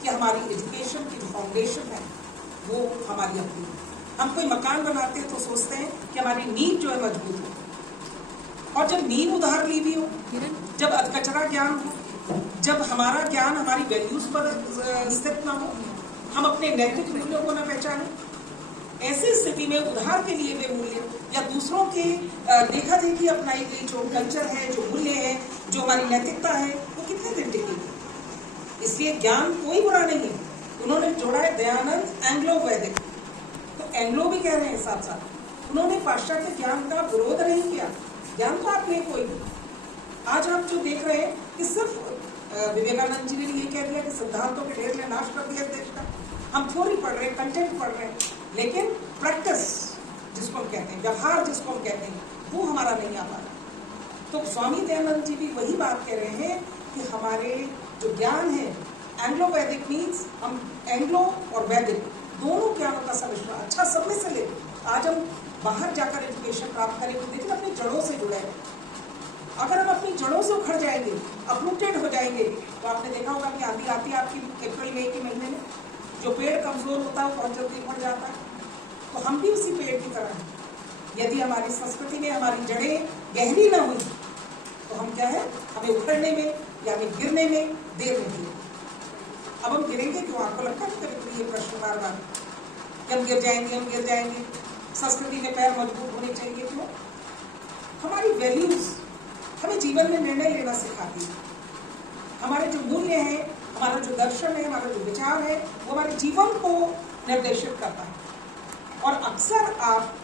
कि हमारी एजुकेशन की जो फाउंडेशन है वो हमारी अपनी। हम कोई मकान बनाते हैं तो सोचते हैं कि हमारी नींव जो है मजबूत हो, और जब नींव उधार ली हुई हो, जब अधकचरा ज्ञान हो, जब हमारा ज्ञान हमारी वैल्यूज पर स्थित ना हो, हम अपने नैतिक मूल्यों को ना पहचाने, ऐसी स्थिति में उधार के लिए वे मूल्य या दूसरों के देखा देखी अपनाई गई जो कल्चर है, जो मूल्य है, जो हमारी नैतिकता है, वो कितने दिन टिकेगी। इसलिए ज्ञान कोई बुरा नहीं है। उन्होंने जोड़ा है दयानंद एंग्लो वैदिक, तो एंग्लो भी कह रहे हैं साथ साथ। उन्होंने पाश्चात्य ज्ञान का विरोध नहीं किया, ज्ञान तो आप ले कोई नहीं। आज आप जो देख रहे हैं कि सिर्फ विवेकानंद जी ने ये कह दिया कि सिद्धांतों के ढेर ने नाश कर दिया देश का। हम थ्योरी पढ़ रहे हैं, कंटेंट पढ़ रहे हैं, लेकिन प्रैक्टिस जिसको हम कहते हैं, व्यवहार जिसको हम कहते हैं, वो हमारा नहीं आ पा रहा। तो स्वामी दयानंद जी भी वही बात कह रहे हैं कि हमारे जो ज्ञान है, एंग्लो वैदिक मीन्स हम एंग्लो और वैदिक दोनों ज्ञानों का समिश्रण अच्छा सब में से ले। आज हम बाहर जाकर एजुकेशन प्राप्त करेंगे, लेकिन अपनी जड़ों से जुड़े हैं। अगर हम अपनी जड़ों से उखड़ जाएंगे, अपरूटेड हो जाएंगे, तो आपने देखा होगा कि आंधी आती है आपकी अप्रैल मई के महीने में, जो पेड़ कमजोर होता है वो बहुत जल्दी उखड़ जाता है। तो हम भी उसी पेड़ की तरह हैं। यदि हमारी संस्कृति में हमारी जड़ें गहरी न हुई तो हम क्या है, हमें उखड़ने में या हमें गिरने में देर नहीं है। अब हम गिरेंगे क्यों? आपको लगता है कभी ये प्रश्न बार बार कि हम गिर जाएंगे, संस्कृति में पैर मजबूत होने चाहिए। क्यों? हमारी वैल्यूज हमें जीवन में निर्णय लेना सिखाती है। हमारे जो मूल्य हैं, हमारा जो दर्शन है, हमारा जो विचार है, वो हमारे जीवन को निर्देशित करता है। और अक्सर आप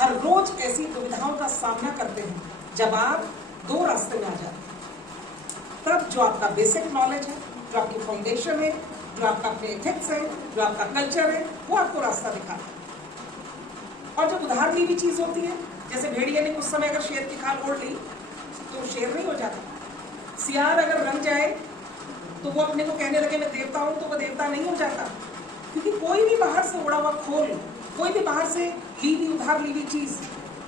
हर रोज ऐसी दुविधाओं का सामना करते हैं जब आप दो रास्ते में आ जाते हैं। तब जो आपका बेसिक नॉलेज है, जो आपकी फाउंडेशन है, जो आपका एथिक्स है, जो आपका कल्चर है, वो आपको रास्ता दिखाता है। और जब उधार ली हुई चीज होती है, जैसे भेड़िया ने कुछ समय अगर शेर की खाल ओढ़ ली तो शेर नहीं हो जाता। सियार अगर बन जाए तो वो अपने को कहने लगे मैं देवता हूं, तो वो देवता नहीं हो जाता। क्योंकि कोई भी बाहर से उड़ा हुआ खोल, कोई भी बाहर से उधार ली हुई चीज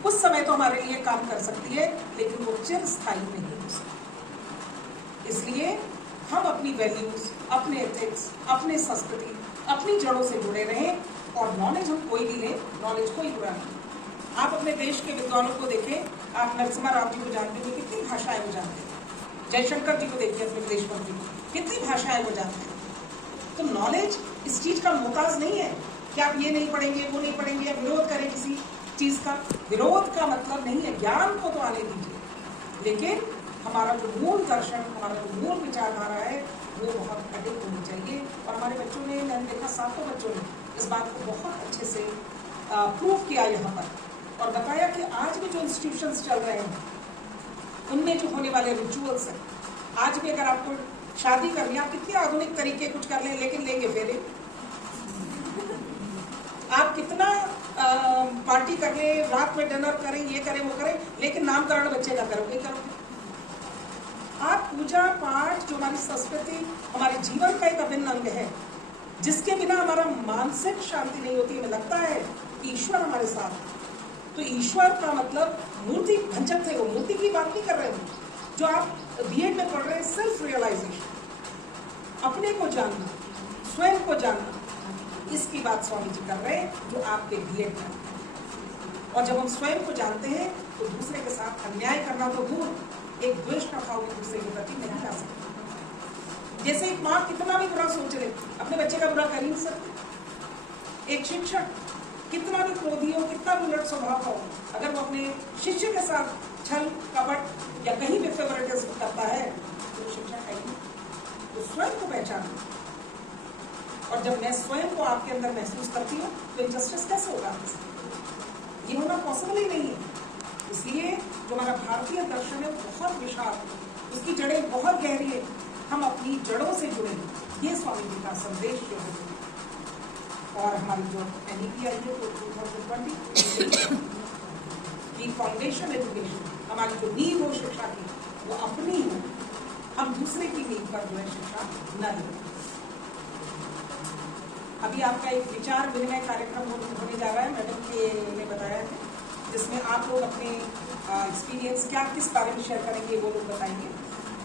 उस समय तो हमारे लिए काम कर सकती है, लेकिन वो चिरस्थायी नहीं हो सकती। इसलिए हम अपनी वैल्यूज, अपने एथिक्स, अपने संस्कृति, अपनी जड़ों से जुड़े रहें। और नॉलेज हम कोई भी लें, नॉलेज कोई बुरा नहीं। आप अपने देश के विद्वानों को देखें, आप नरसिम्हा राव जी को जानते हो, कितनी भाषाएं वो जानते हैं। जयशंकर जी को देखिए, अपने विदेश मंत्री को, कितनी भाषाएं वो जानते हैं। तो नॉलेज इस चीज का मोहताज नहीं है कि आप ये नहीं पढ़ेंगे, वो नहीं पढ़ेंगे, या विरोध करें किसी चीज का। विरोध का मतलब नहीं है, ज्ञान को तो आने दीजिए, लेकिन हमारा जो मूल दर्शन, हमारा जो मूल विचारधारा है वो बहुत अधिक होनी चाहिए। और हमारे बच्चों ने, मैंने देखा 7 बच्चों ने इस बात को बहुत अच्छे से प्रूव किया यहाँ पर, और बताया कि आज भी जो इंस्टीट्यूशंस चल रहे हैं उनमें जो होने वाले रिचुअल्स हैं, आज भी अगर आपको शादी करनी है, आप कितने आधुनिक तरीके कुछ कर लें, लेकिन लेंगे फेरे, आप कितना पार्टी कर लें, रात में डिनर करें, ये करें वो करें, लेकिन नामकरण बच्चे का करोगे करोगे। आप पूजा पाठ जो हमारी संस्कृति, हमारे जीवन का एक अभिन्न अंग है, जिसके बिना हमारा मानसिक शांति नहीं होती। हमें लगता है कि ईश्वर हमारे साथ है, तो ईश्वर का मतलब मूर्ति भंजक थे, वो मूर्ति की बात नहीं कर रहे हैं। जो आप बीएड में पढ़ रहे हैं, सेल्फ रियलाइजेशन, अपने को जानना, स्वयं को जानना, इसकी बात स्वामी जी कर रहे हैं जो आपके बीएड में। और जब हम स्वयं को जानते हैं तो दूसरे के साथ अन्याय करना तो दूर, एक द्वेष का भाव दूसरे के प्रति नहीं ला सकते। जैसे एक माँ कितना भी बुरा सोच रहे, अपने बच्चे का बुरा कर ही नहीं सकते। एक शिक्षक कितना भी क्रोधी हो, कितना भी उलट स्वभाव हो, अगर वो अपने शिष्य के साथ छल कपट या कहीं भी फेवरेटिज्म करता है तो शिक्षक है ही। तो स्वयं को पहचानना, और जब मैं स्वयं को आपके अंदर महसूस करती हूँ तो इनजस्टिस कैसे होगा? ये होना पॉसिबल ही नहीं है। इसलिए जो हमारा भारतीय दर्शन है बहुत विशाल, उसकी जड़ें बहुत गहरी है, हम अपनी जड़ों से जुड़े, ये स्वामी जी का संदेश जो है। और हमारी जो NEP आई है तो 2020 की फाउंडेशन एजुकेशन, हमारी जो नींव हो शिक्षा की वो अपनी है, हम दूसरे की नींव पर जो है शिक्षा न लें। अभी आपका एक विचार विनिमय कार्यक्रम होने जा रहा है, मैडम के ने बताया है, जिसमें आप लोग अपने एक्सपीरियंस क्या किस बारे में शेयर करेंगे वो लोग बताएंगे।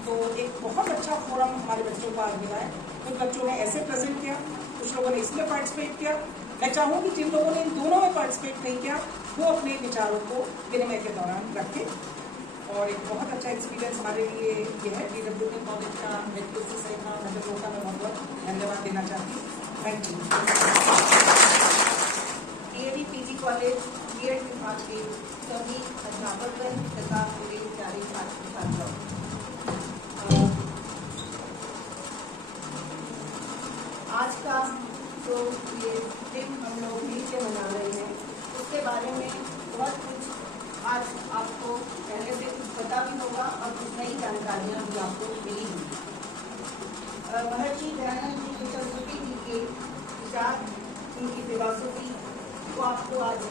तो एक बहुत अच्छा फोरम हमारे बच्चों को आज मिला है। कुछ बच्चों ने ऐसे प्रेजेंट किया, कुछ लोगों ने इसमें पार्टिसिपेट किया। मैं चाहूँगी जिन लोगों ने इन दोनों में पार्टिसिपेट नहीं किया वो अपने विचारों को विनिमय के दौरान रखें। और एक बहुत अच्छा एक्सपीरियंस हमारे लिए ये है। PWP कॉलेज का नेतृत्व से मैं बहुत बहुत धन्यवाद देना चाहती हूँ। Thank you. DAV PG college BEd विभाग के सभी अध्यापकगण तथा मेरे प्यारे छात्र छात्राओं, आज का जो ये दिन हम लोग मिलकर मना रहे हैं उसके बारे में बहुत कुछ आज आपको पहले से कुछ पता भी होगा और कुछ नई जानकारियाँ भी आपको मिली होंगी। महर्षि दयानंद जी सरस्वती जी के विचार, उनकी फिलॉसफी को आपको आज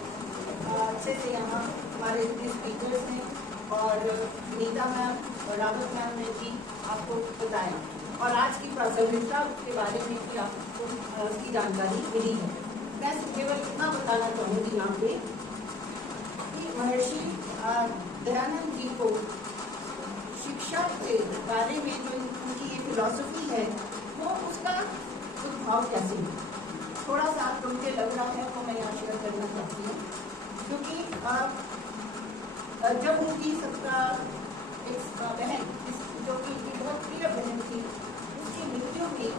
अच्छे से यहाँ हमारे स्पीकर्स हैं और नीता मैम और रावत मैम ने भी आपको बताया, और आज की प्रासंगिकता के बारे में भी आपको उसकी जानकारी मिली है। मैं केवल इतना बताना चाहूँगी यहाँ पे कि महर्षि दयानंद जी को शिक्षा के बारे में जो उनकी ये फिलॉसफी है वो उसका उद्भव कैसे हुआ, थोड़ा सा आप लोग लग रहा है तो मैं यहाँ शेयर करना चाहती हूँ। क्योंकि जब उनकी सबका एक बहन जो कि बहुत प्रिय बहन थी उसकी मृत्यु हुई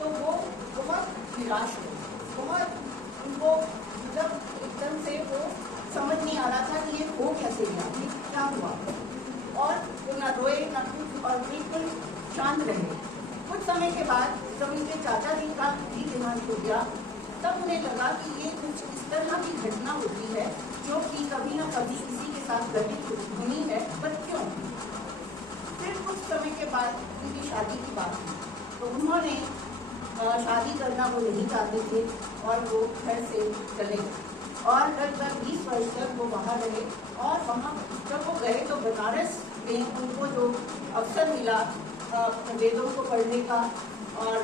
तो वो बहुत निराश हुई, बहुत उनको मतलब एकदम से वो समझ नहीं आ रहा था कि ये हो कैसे गया, ये क्या हुआ, और वो ना रोए ना कुछ और बिल्कुल शांत रहे। कुछ समय के बाद जब उनके चाचा जी का भी देहांत हो गया तब उन्हें लगा कि ये कुछ इस तरह की घटना होती है जो कि कभी ना कभी किसी के साथ घटित होनी है, पर क्यों। फिर कुछ समय के बाद उनकी शादी की बात हुई तो उन्होंने शादी करना वो नहीं चाहते थे और वो घर से चले गए और लगभग 20 वर्ष तक वो बाहर रहे। और वहाँ जब वो गए तो बनारस में उनको जो अवसर मिला वेदों को पढ़ने का और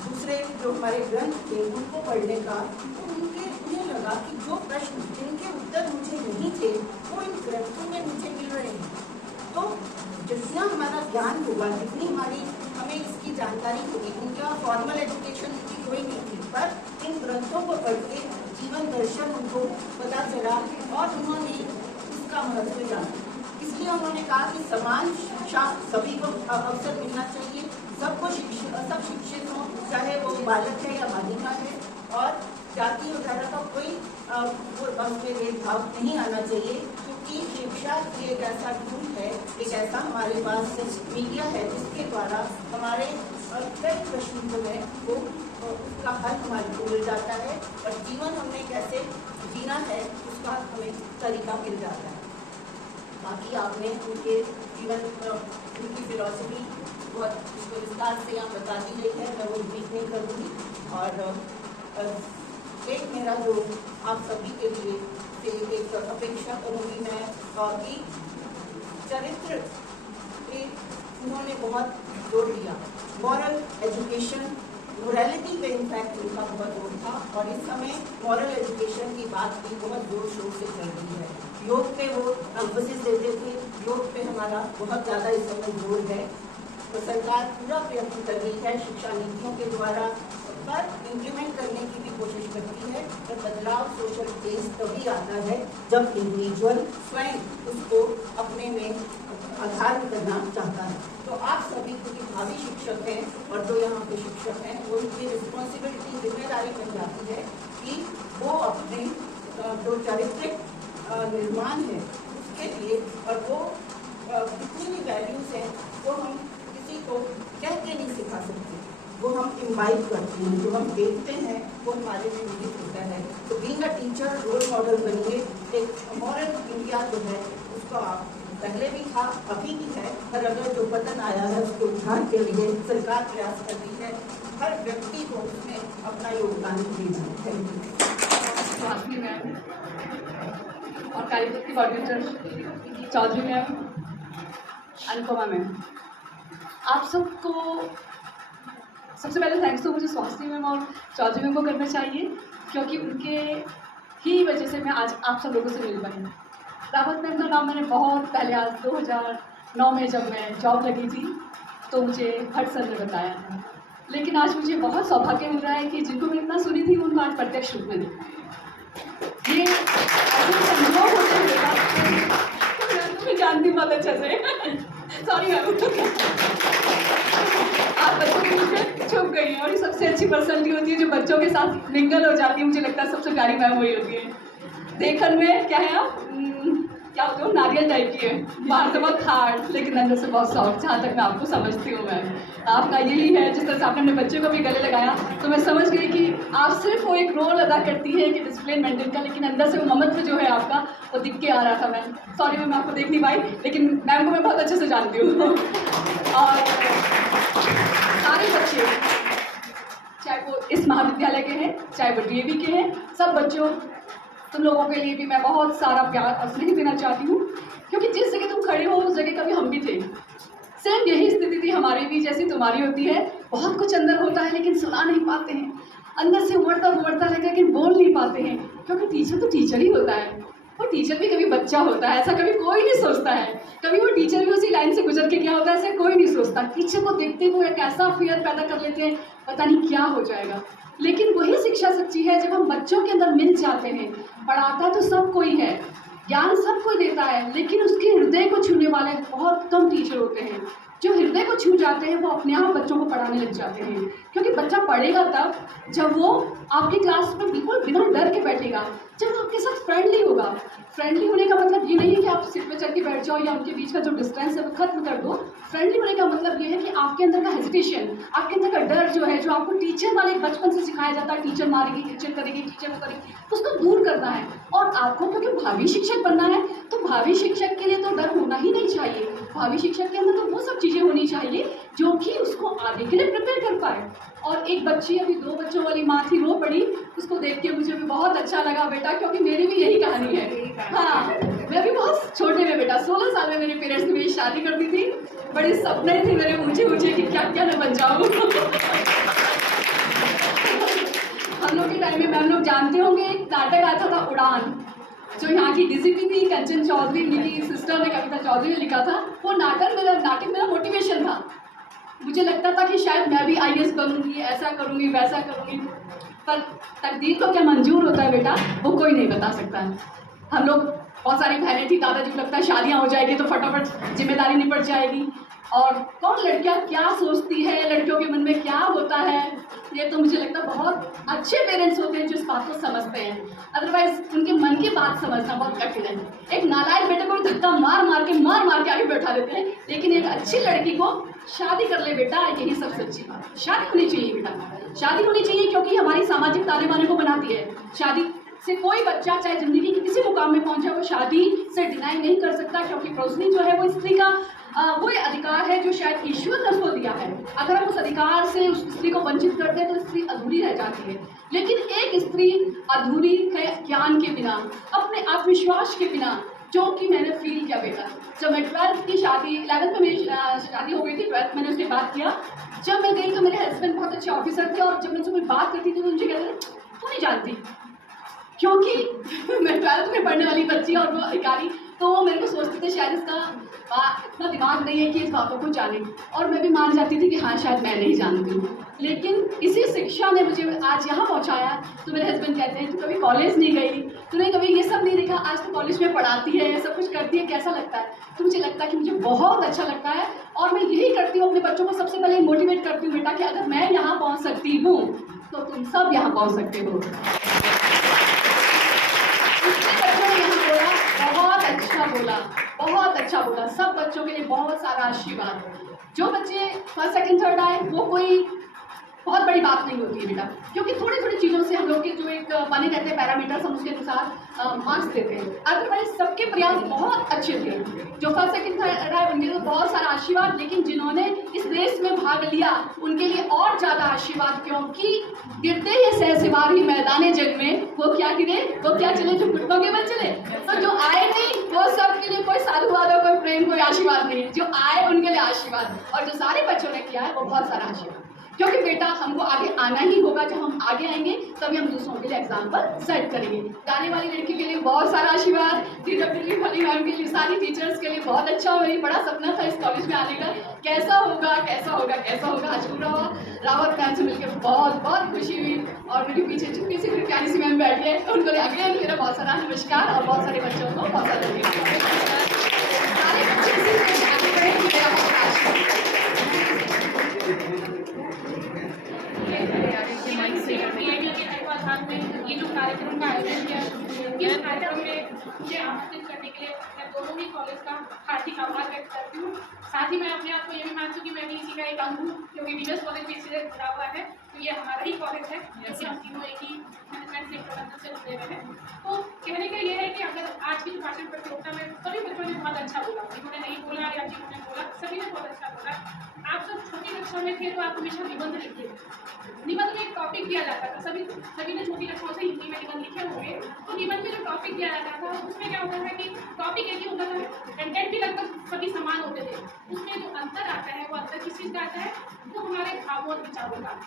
दूसरे जो हमारे ग्रंथ थे उनको पढ़ने का, तो उन्हें लगा कि जो प्रश्न जिनके उत्तर मुझे नहीं थे वो इन ग्रंथों में मुझे मिल रहे हैं। तो जितना हमारा ज्ञान होगा, जितनी हमें इसकी जानकारी होगी, उनका फॉर्मल एजुकेशन उनकी कोई नहीं थी, पर इन ग्रंथों को पढ़ के जीवन दर्शन उनको पता चला और उन्होंने इसका महत्व जाना। इसलिए उन्होंने कहा कि समान शिक्षा सभी को अवसर मिलना चाहिए, सबको सब शिक्षित हों, चाहे वो बालक है या बालिका है, और जाति वगैरह का कोई उसमें भेदभाव नहीं आना चाहिए, क्योंकि शिक्षा एक ऐसा टूल है, एक ऐसा हमारे पास मीडिया है जिसके द्वारा हमारे कई प्रश्न जो है वो उसका हल हमारे को मिल जाता है और जीवन हमने कैसे जीना है उसका हमें तरीका मिल जाता है। बाकी आपने उनके जीवन उनकी फिलॉसफी बहुत विस्तार से यहाँ बता दी गई है, मैं वो रिपीट नहीं करूँगी। और एक मेरा जो आप सभी के लिए से एक अपेक्षा करूँगी मैं कि चरित्र पे उन्होंने बहुत जोर दिया। मॉरल एजुकेशन, मोरालिटी पे इनफैक्ट उनका बहुत जोर था और इस समय मॉरल एजुकेशन की बात भी बहुत जोर शोर से चल रही है। योग पे वो एम्फोसिस देते थे, योग पे हमारा बहुत ज़्यादा इस समय जोर है। तो सरकार पूरा प्रयत्न कर रही है शिक्षा नीतियों के द्वारा पर इम्प्लीमेंट करने की भी कोशिश करती है। पर बदलाव, सोशल चेंज तभी आता है जब इंडिविजुअल स्वयं उसको अपने में आधार करना चाहता है। तो आप सभी क्योंकि भावी शिक्षक हैं और जो यहाँ पे शिक्षक हैं उनकी रिस्पॉन्सिबिलिटी, जिम्मेदारी बन जाती है कि वो अपने जो चारित्रिक निर्माण है उसके लिए, और वो जितनी भी वैल्यूज हैं वो हम किसी को कह के नहीं सिखा सकते, वो हम इम्बाइब करते हैं, जो हम देखते हैं वो हमारे में निहित होता है। तो being a teacher role model बनिए। एक मॉरल इंडिया जो है उसका पहले भी था, अभी भी है, पर अगर जो पतन आया है उसके उद्धार के लिए सरकार प्रयास करती है हर व्यक्ति को उसमें अपना योगदान देना है। Thank you. स्वास्थ्य मैम और कार्यक्रम की coordinator Chaudhary ma'am, Anupama ma'am, आप सबको सबसे पहले थैंक्स तो मुझे स्वास्थ्य मैम और चौधरी मैम को करना चाहिए, क्योंकि उनके ही वजह से मैं आज आप सब लोगों से मिल पाई। रावत मैम का नाम मैंने बहुत पहले, आज 2009 में जब मैं जॉब लगी थी तो मुझे भट्ट सर ने बताया था, लेकिन आज मुझे बहुत सौभाग्य मिल रहा है कि जिनको मैं इतना सुनी थी उनको आज प्रत्यक्ष रूप में देखा। ये ऐसे संयोग होते हुए मैं तुम्हें जानती बहुत अच्छे से सॉरी मैम, आप बच्चों के बीच में छुप गई हैं और ये सबसे अच्छी पर्सनलिटी होती है जो बच्चों के साथ मिंगल हो जाती है। मुझे लगता है सबसे प्यारी मैम वही होती है। देखन में क्या है आप क्या होते हो, नारियल टाइप की है, बाहर से बहुत हार्ड लेकिन अंदर से बहुत सॉफ्ट, जहाँ तक मैं आपको समझती हूँ मैम। आपका यही है, जिस तरह से आपने अपने बच्चे को भी गले लगाया तो मैं समझ गई कि आप सिर्फ वो एक रोल अदा करती है कि डिसिप्लिन मेंटेन का, लेकिन अंदर से वो ममत्व जो है आपका वो दिख के आ रहा था मैम। सॉरी मैम, आपको देख नहीं पाई, लेकिन मैम को मैं बहुत अच्छे से जानती हूँ। और सारे बच्चे, चाहे वो इस महाविद्यालय के हैं चाहे वो DAV के हैं, सब बच्चों तुम लोगों के लिए भी मैं बहुत सारा प्यार और स्नेह देना चाहती हूँ, क्योंकि जिस जगह तुम खड़े हो उस जगह कभी हम भी थे। सेम यही स्थिति थी हमारी भी, जैसी तुम्हारी होती है। बहुत कुछ अंदर होता है लेकिन सुना नहीं पाते हैं, अंदर से उमड़ता लगता है लेकिन बोल नहीं पाते हैं, क्योंकि टीचर तो टीचर ही होता है। वो टीचर भी कभी बच्चा होता है, ऐसा कभी कोई नहीं सोचता है। कभी वो टीचर भी उसी लाइन से गुजर के क्या होता है ऐसा कोई नहीं सोचता। टीचर को देखते हुए एक ऐसा फियर पैदा कर लेते हैं, पता नहीं क्या हो जाएगा। लेकिन वही शिक्षा सच्ची है जब हम बच्चों के अंदर मिल जाते हैं। पढ़ाता तो सब कोई है, ज्ञान सब कोई देता है, लेकिन उसके हृदय को छूने वाले बहुत कम टीचर होते हैं। जो हृदय को छू जाते हैं वो अपने आप बच्चों को पढ़ाने लग जाते हैं, क्योंकि बच्चा पढ़ेगा तब जब वो आपकी क्लास में बिल्कुल बिना डर के बैठेगा, जब वो आपके साथ फ्रेंडली होगा। फ्रेंडली होने का मतलब ये नहीं है कि आप सीट पे चल के बैठ जाओ या उनके बीच का जो डिस्टेंस है वो खत्म कर दो। फ्रेंडली होने का मतलब ये है कि आपके अंदर का हेजिटेशन, आपके अंदर का डर जो है, जो आपको टीचर वाले बचपन से सिखाया जाता है, टीचर मारेगी, टीचर करेगी, टीचर वो करेगी, उसको दूर करना है। और आपको क्योंकि भावी शिक्षक बनना है तो भावी शिक्षक के लिए तो डर होना ही नहीं चाहिए। भावी शिक्षक के अंदर तो वो सब चीज़ें होनी चाहिए जो कि उसको आगे के लिए प्रिपेयर कर पाए। और एक बच्ची, अभी 2 बच्चों वाली माँ थी, रो पड़ी, उसको देख के मुझे भी बहुत अच्छा लगा बेटा, क्योंकि मेरी भी यही कहानी है। हाँ, मैं भी बहुत छोटे में बेटा 16 साल में मेरे पेरेंट्स ने मेरी शादी कर दी थी। बड़े सपने थे मेरे ऊंचे ऊंचे कि क्या क्या मैं बन जाऊँ। हम लोग के टाइम में मैम लोग जानते होंगे एक नाटक आता था उड़ान, जो यहाँ की DCP थी कंचन चौधरी, उनकी सिस्टर ने, कविता चौधरी ने लिखा था। वो नाटक मेरा मोटिवेशन था। मुझे लगता था कि शायद मैं भी IAS बनूंगी, ऐसा करूंगी, वैसा करूंगी, पर तकदीर को क्या मंजूर होता है बेटा वो कोई नहीं बता सकता है। हम लोग बहुत सारी बहनें थी, दादाजी को लगता है शादियाँ हो जाएगी तो फटाफट जिम्मेदारी निपट जाएगी। और कौन लड़कियाँ क्या सोचती है, लड़कियों के मन में क्या होता है, ये तो मुझे लगता है बहुत अच्छे पेरेंट्स होते हैं जो इस बात को समझते हैं। अदरवाइज उनके मन की बात समझना बहुत कठिन है। एक नालायक बेटे को धक्का मार मार के आगे बैठा देते हैं, लेकिन एक अच्छी लड़की को शादी कर ले बेटा, यही सबसे अच्छी बात है। शादी होनी चाहिए बेटा, शादी होनी चाहिए, क्योंकि हमारी सामाजिक ताने बाने को बनाती है। शादी से कोई बच्चा चाहे जिंदगी के किसी मुकाम में पहुंचे, वो शादी से डिनाई नहीं कर सकता, क्योंकि प्रोसनी जो है वो स्त्री का वो अधिकार है जो शायद ईश्वर ने उसको दिया है। अगर हम उस अधिकार से उस स्त्री को वंचित करते हैं तो स्त्री अधूरी रह जाती है। लेकिन एक स्त्री अधूरी है ज्ञान के बिना, अपने आत्मविश्वास के बिना, जो कि मैंने फील किया बेटा। जब मैं 12th की शादी, 11th में मेरी शादी हो गई थी, 12th मैंने उसके बाद किया। जब मैं गई तो मेरे हस्बैंड बहुत अच्छे ऑफिसर थे, और जब मैं उनसे कोई बात करती थी तो मुझे कहते थे तू नहीं जानती, क्योंकि मैं 12th में पढ़ने वाली बच्ची और वो अधिकारी, तो वो मेरे को सोचते थे शायद इसका इतना दिमाग नहीं है कि इस बातों को जाने। और मैं भी मान जाती थी कि हाँ शायद मैं नहीं जानती हूँ। लेकिन इसी शिक्षा ने मुझे आज यहाँ पहुँचाया। तो मेरे हस्बैंड कहते हैं तू कभी कॉलेज नहीं गई, तूने कभी ये सब नहीं देखा, आज तो कॉलेज में पढ़ाती है, सब कुछ करती है, कैसा लगता है? तो मुझे लगता है कि मुझे बहुत अच्छा लगता है, और मैं यही करती हूँ, अपने बच्चों को सबसे पहले मोटिवेट करती हूँ बेटा कि अगर मैं यहाँ पहुँच सकती हूँ तो तुम सब यहाँ पहुँच सकते हो। बहुत अच्छा बोला, सब बच्चों के लिए बहुत सारा आशीर्वाद। जो बच्चे फर्स्ट सेकंड थर्ड आए वो कोई बहुत बड़ी बात नहीं होती है बेटा, क्योंकि थोड़ी थोड़ी चीज़ों से हम लोग के जो एक बने रहते हैं पैरामीटर्स, हम उसके अनुसार मार्क्स देते हैं। अदरवाइज सबके प्रयास बहुत अच्छे थे। जो फर्स्ट सेकंड थर्ड आए उनके लिए बहुत सारा आशीर्वाद, लेकिन जिन्होंने इस रेस में भाग लिया उनके लिए और ज़्यादा आशीर्वाद, क्योंकि गिरते ही सहसवार ही मैदान जंग में वो क्या गिरे, वो क्या चले जो घुटनों के बल चले। तो जो आए नहीं वो सब के लिए कोई साधुवाद और कोई प्रेम, कोई आशीर्वाद नहीं है। जो आए उनके लिए आशीर्वाद, और जो सारे बच्चों ने किया है वो बहुत सारा आशीर्वाद, क्योंकि बेटा हमको आगे आना ही होगा। जब हम आगे आएंगे तभी हम दूसरों के लिए एग्जाम्पल सेट करेंगे। गाने वाली लड़की के लिए बहुत सारा आशीर्वाद, TWD वाली मैम के लिए, सारी टीचर्स के लिए बहुत अच्छा। मेरी बड़ा सपना था इस कॉलेज में आने का, कैसा होगा कैसा होगा कैसा होगा। आज पूरा रावत मैम से मिलकर बहुत बहुत खुशी हुई, और मेरे पीछे चुपके से प्यारी सी मैम बैठी है, उनको अगेन मेरा बहुत सारा नमस्कार, और बहुत सारे बच्चों को बहुत सारे सारे ये जो कार्यक्रम का आयोजन किया, इस कार्यक्रम में मुझे आमंत्रित करने के लिए मैं दोनों ही कॉलेज का हार्दिक आभार व्यक्त करती हूँ। साथ ही मैं अपने आप को ये भी मानती हूँ कि मैं भी इसी का एक अंग हूँ, क्योंकि डीएस कॉलेज भी इससे जुड़ा हुआ है, तो ये हमारा ही कॉलेज है, क्योंकि हम तीनों एक ही मैनेजमेंट के प्रबंधन से जुड़े हुए हैं। तो कहने का ये है कि अगर आज की जो भाषण प्रतियोगिता में सभी बच्चों ने बहुत अच्छा बोला, जिन्होंने नहीं बोला या जिन्होंने बोला, सभी ने बहुत अच्छा बोला। आप सब छोटी कक्षा में थे तो आप हमेशा निबंध लिखिए। निबंध में एक टॉपिक दिया जाता था, सभी ने छोटी कक्षाओं से हिंदी में निबंध लिखे होंगे। तो निबंध में जो टॉपिक दिया जाता था उसमें क्या होता है कि टॉपिक एक ही होता था, कंटेंट भी लगभग सभी समान होते थे। उसमें जो अंतर आता है वो अंतर किस चीज़ का आता है, वो हमारे भावों और विचारों का,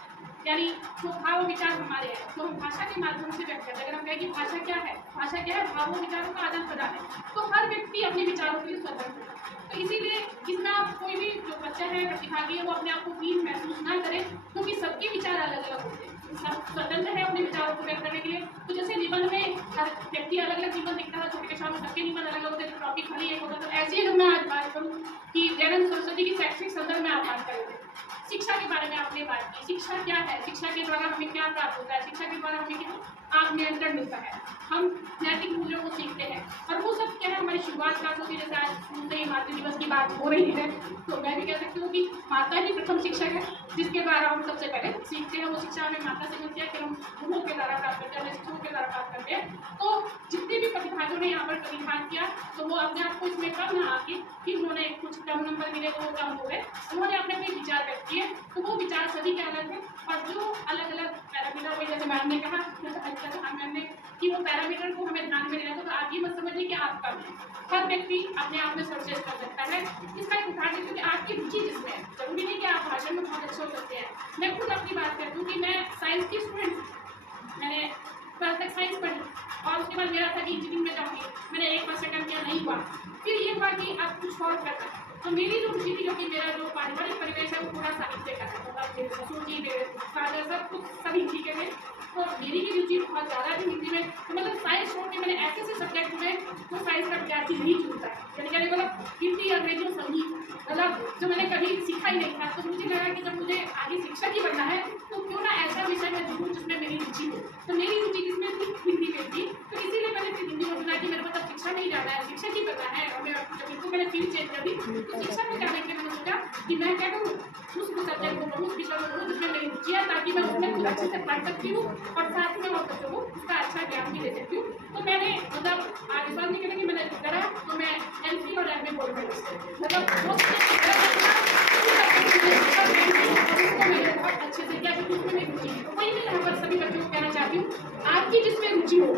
यानी जो भाव विचार हमारे हैं तो हम भाषा के माध्यम से व्यक्त करते हैं। अगर हम कहें कि भाषा क्या है, भाषा क्या है, भावों विचारों का आदान प्रदान है। तो हर व्यक्ति अपने विचारों के लिए स्वतंत्र है। तो इसीलिए इसमें आप कोई भी जो बच्चा है, प्रतिभागी है, वो अपने आप को हीन महसूस ना करे, क्योंकि सबके विचार अलग अलग होते हैं। सब स्वतंत्र है अपने विचारों को व्यक्त करने के लिए। तो जैसे निबंध में हर व्यक्ति अलग अलग निबंध लिखता है, छोटी कक्षा में सबके निबंध अलग अलग होते हैं, टॉपिक खाली एक होता है। तो ऐसे ही अगर मैं आज बात करूँ कि दयानंद सरस्वती की शैक्षणिक संदर्भ में आप बात करेंगे, शिक्षा के बारे में आपने बात की। शिक्षा क्या है, शिक्षा के द्वारा हमें क्या प्राप्त होता है, शिक्षा के द्वारा हमें क्या आत्मनियंत्रण मिलता है, हम नैतिक मूल्यों को सीखते हैं। और वो सब क्या है, हमारी शुरुआत बात होती है। जैसे आज शुरू से मातृ दिवस की बात हो रही है, तो मैं भी कह सकती हूँ कि माता ही प्रथम शिक्षक है, जिसके द्वारा हम सबसे पहले सीखते हैं। वो शिक्षा हमें माता से मिलती है, फिर हम गुरुओं के द्वारा प्राप्त करते हैं, हमें शिक्षकों के द्वारा प्राप्त करते हैं। तो जितने भी प्रतिभागियों ने यहाँ पर प्रतिभाग किया, तो वो अपने आप को इसमें कम ना आके कि उन्होंने कुछ कम नंबर मिले तो वो कम हो गए, उन्होंने अपने अपने विचार व्यक्त किए। तो वो विचार सभी के अलग हैं, और जो अलग अलग पैरामीटर हुए, जैसे मैम ने कहा मैम ने कि वो पैरामीटर को हमें ध्यान में लेना। तो आप ये मत समझिए कि आप कम है, हर व्यक्ति अपने आप में सर्वश्रेष्ठ कर सकता है। इसका एक उदाहरण क्योंकि आपकी रुचि जिसमें है, जरूरी नहीं कि आप भाषण में बहुत अच्छे हो सकते हैं। मैं खुद अपनी बात करती हूँ कि मैं साइंस की स्टूडेंट, मैंने 12th तक साइंस पढ़ी, और उसके बाद मेरा था कि इंजीनियरिंग में जाऊँगी। मैंने एक वर्ष अटेम्प्ट किया, नहीं हुआ। फिर ये हुआ कि अब कुछ और करना है। तो मेरी जो रुचि थी, क्योंकि मेरा जो पारिवारिक परिवेश है वो पूरा साहित्य का है, मतलब मेरे ससुर जी, मेरे फादर, सब कुछ सभी ठीक है। तो मेरी की रुचि बहुत ज़्यादा थी हिंदी में, तो मतलब साइंस छोड़ के मैंने ऐसे ऐसे सब्जेक्ट में तो साइंस का विद्यार्थी नहीं चुनता है, यानी मतलब हिंदी, अंग्रेजी और संगीत मतलब जो मैंने कभी सीखा ही नहीं था। तो मुझे लगा कि जब मुझे आगे शिक्षक ही बनना है तो क्यों ना ऐसा विषय मैं चुनूँ जिसमें मेरी रुचि हो। तो मेरी रुचि किसमें थी? हिंदी में थी। तो इसीलिए मैंने फिर हिंदी को चुना कि मेरे को तब शिक्षा में ही जाना है, शिक्षक ही करना है। और मैं जब इसको मैंने फील्ड चेंज कर दी तो शिक्षा में जाने के मैंने सोचा कि मैं क्या करूँ, उस सब्जेक्ट को पढ़ूँ, उस विषय को पढ़ूँ जिसमें मेरी रुचि है, ताकि मैं उसमें कुछ अच्छे से पढ़ सकती हूँ और साथ में और बच्चों को उसका अच्छा ज्ञान भी दे सकती हूँ। तो मैंने मतलब आगे बात नहीं करेंगे, मैंने करा तो मैं एमफिल और एमए बोल रही मतलब बहुत अच्छे से किया क्योंकि उसमें मेरी रुचि है। वही मैं यहाँ पर सभी बच्चों को कहना चाहती हूँ, आपकी जिसमें रुचि हो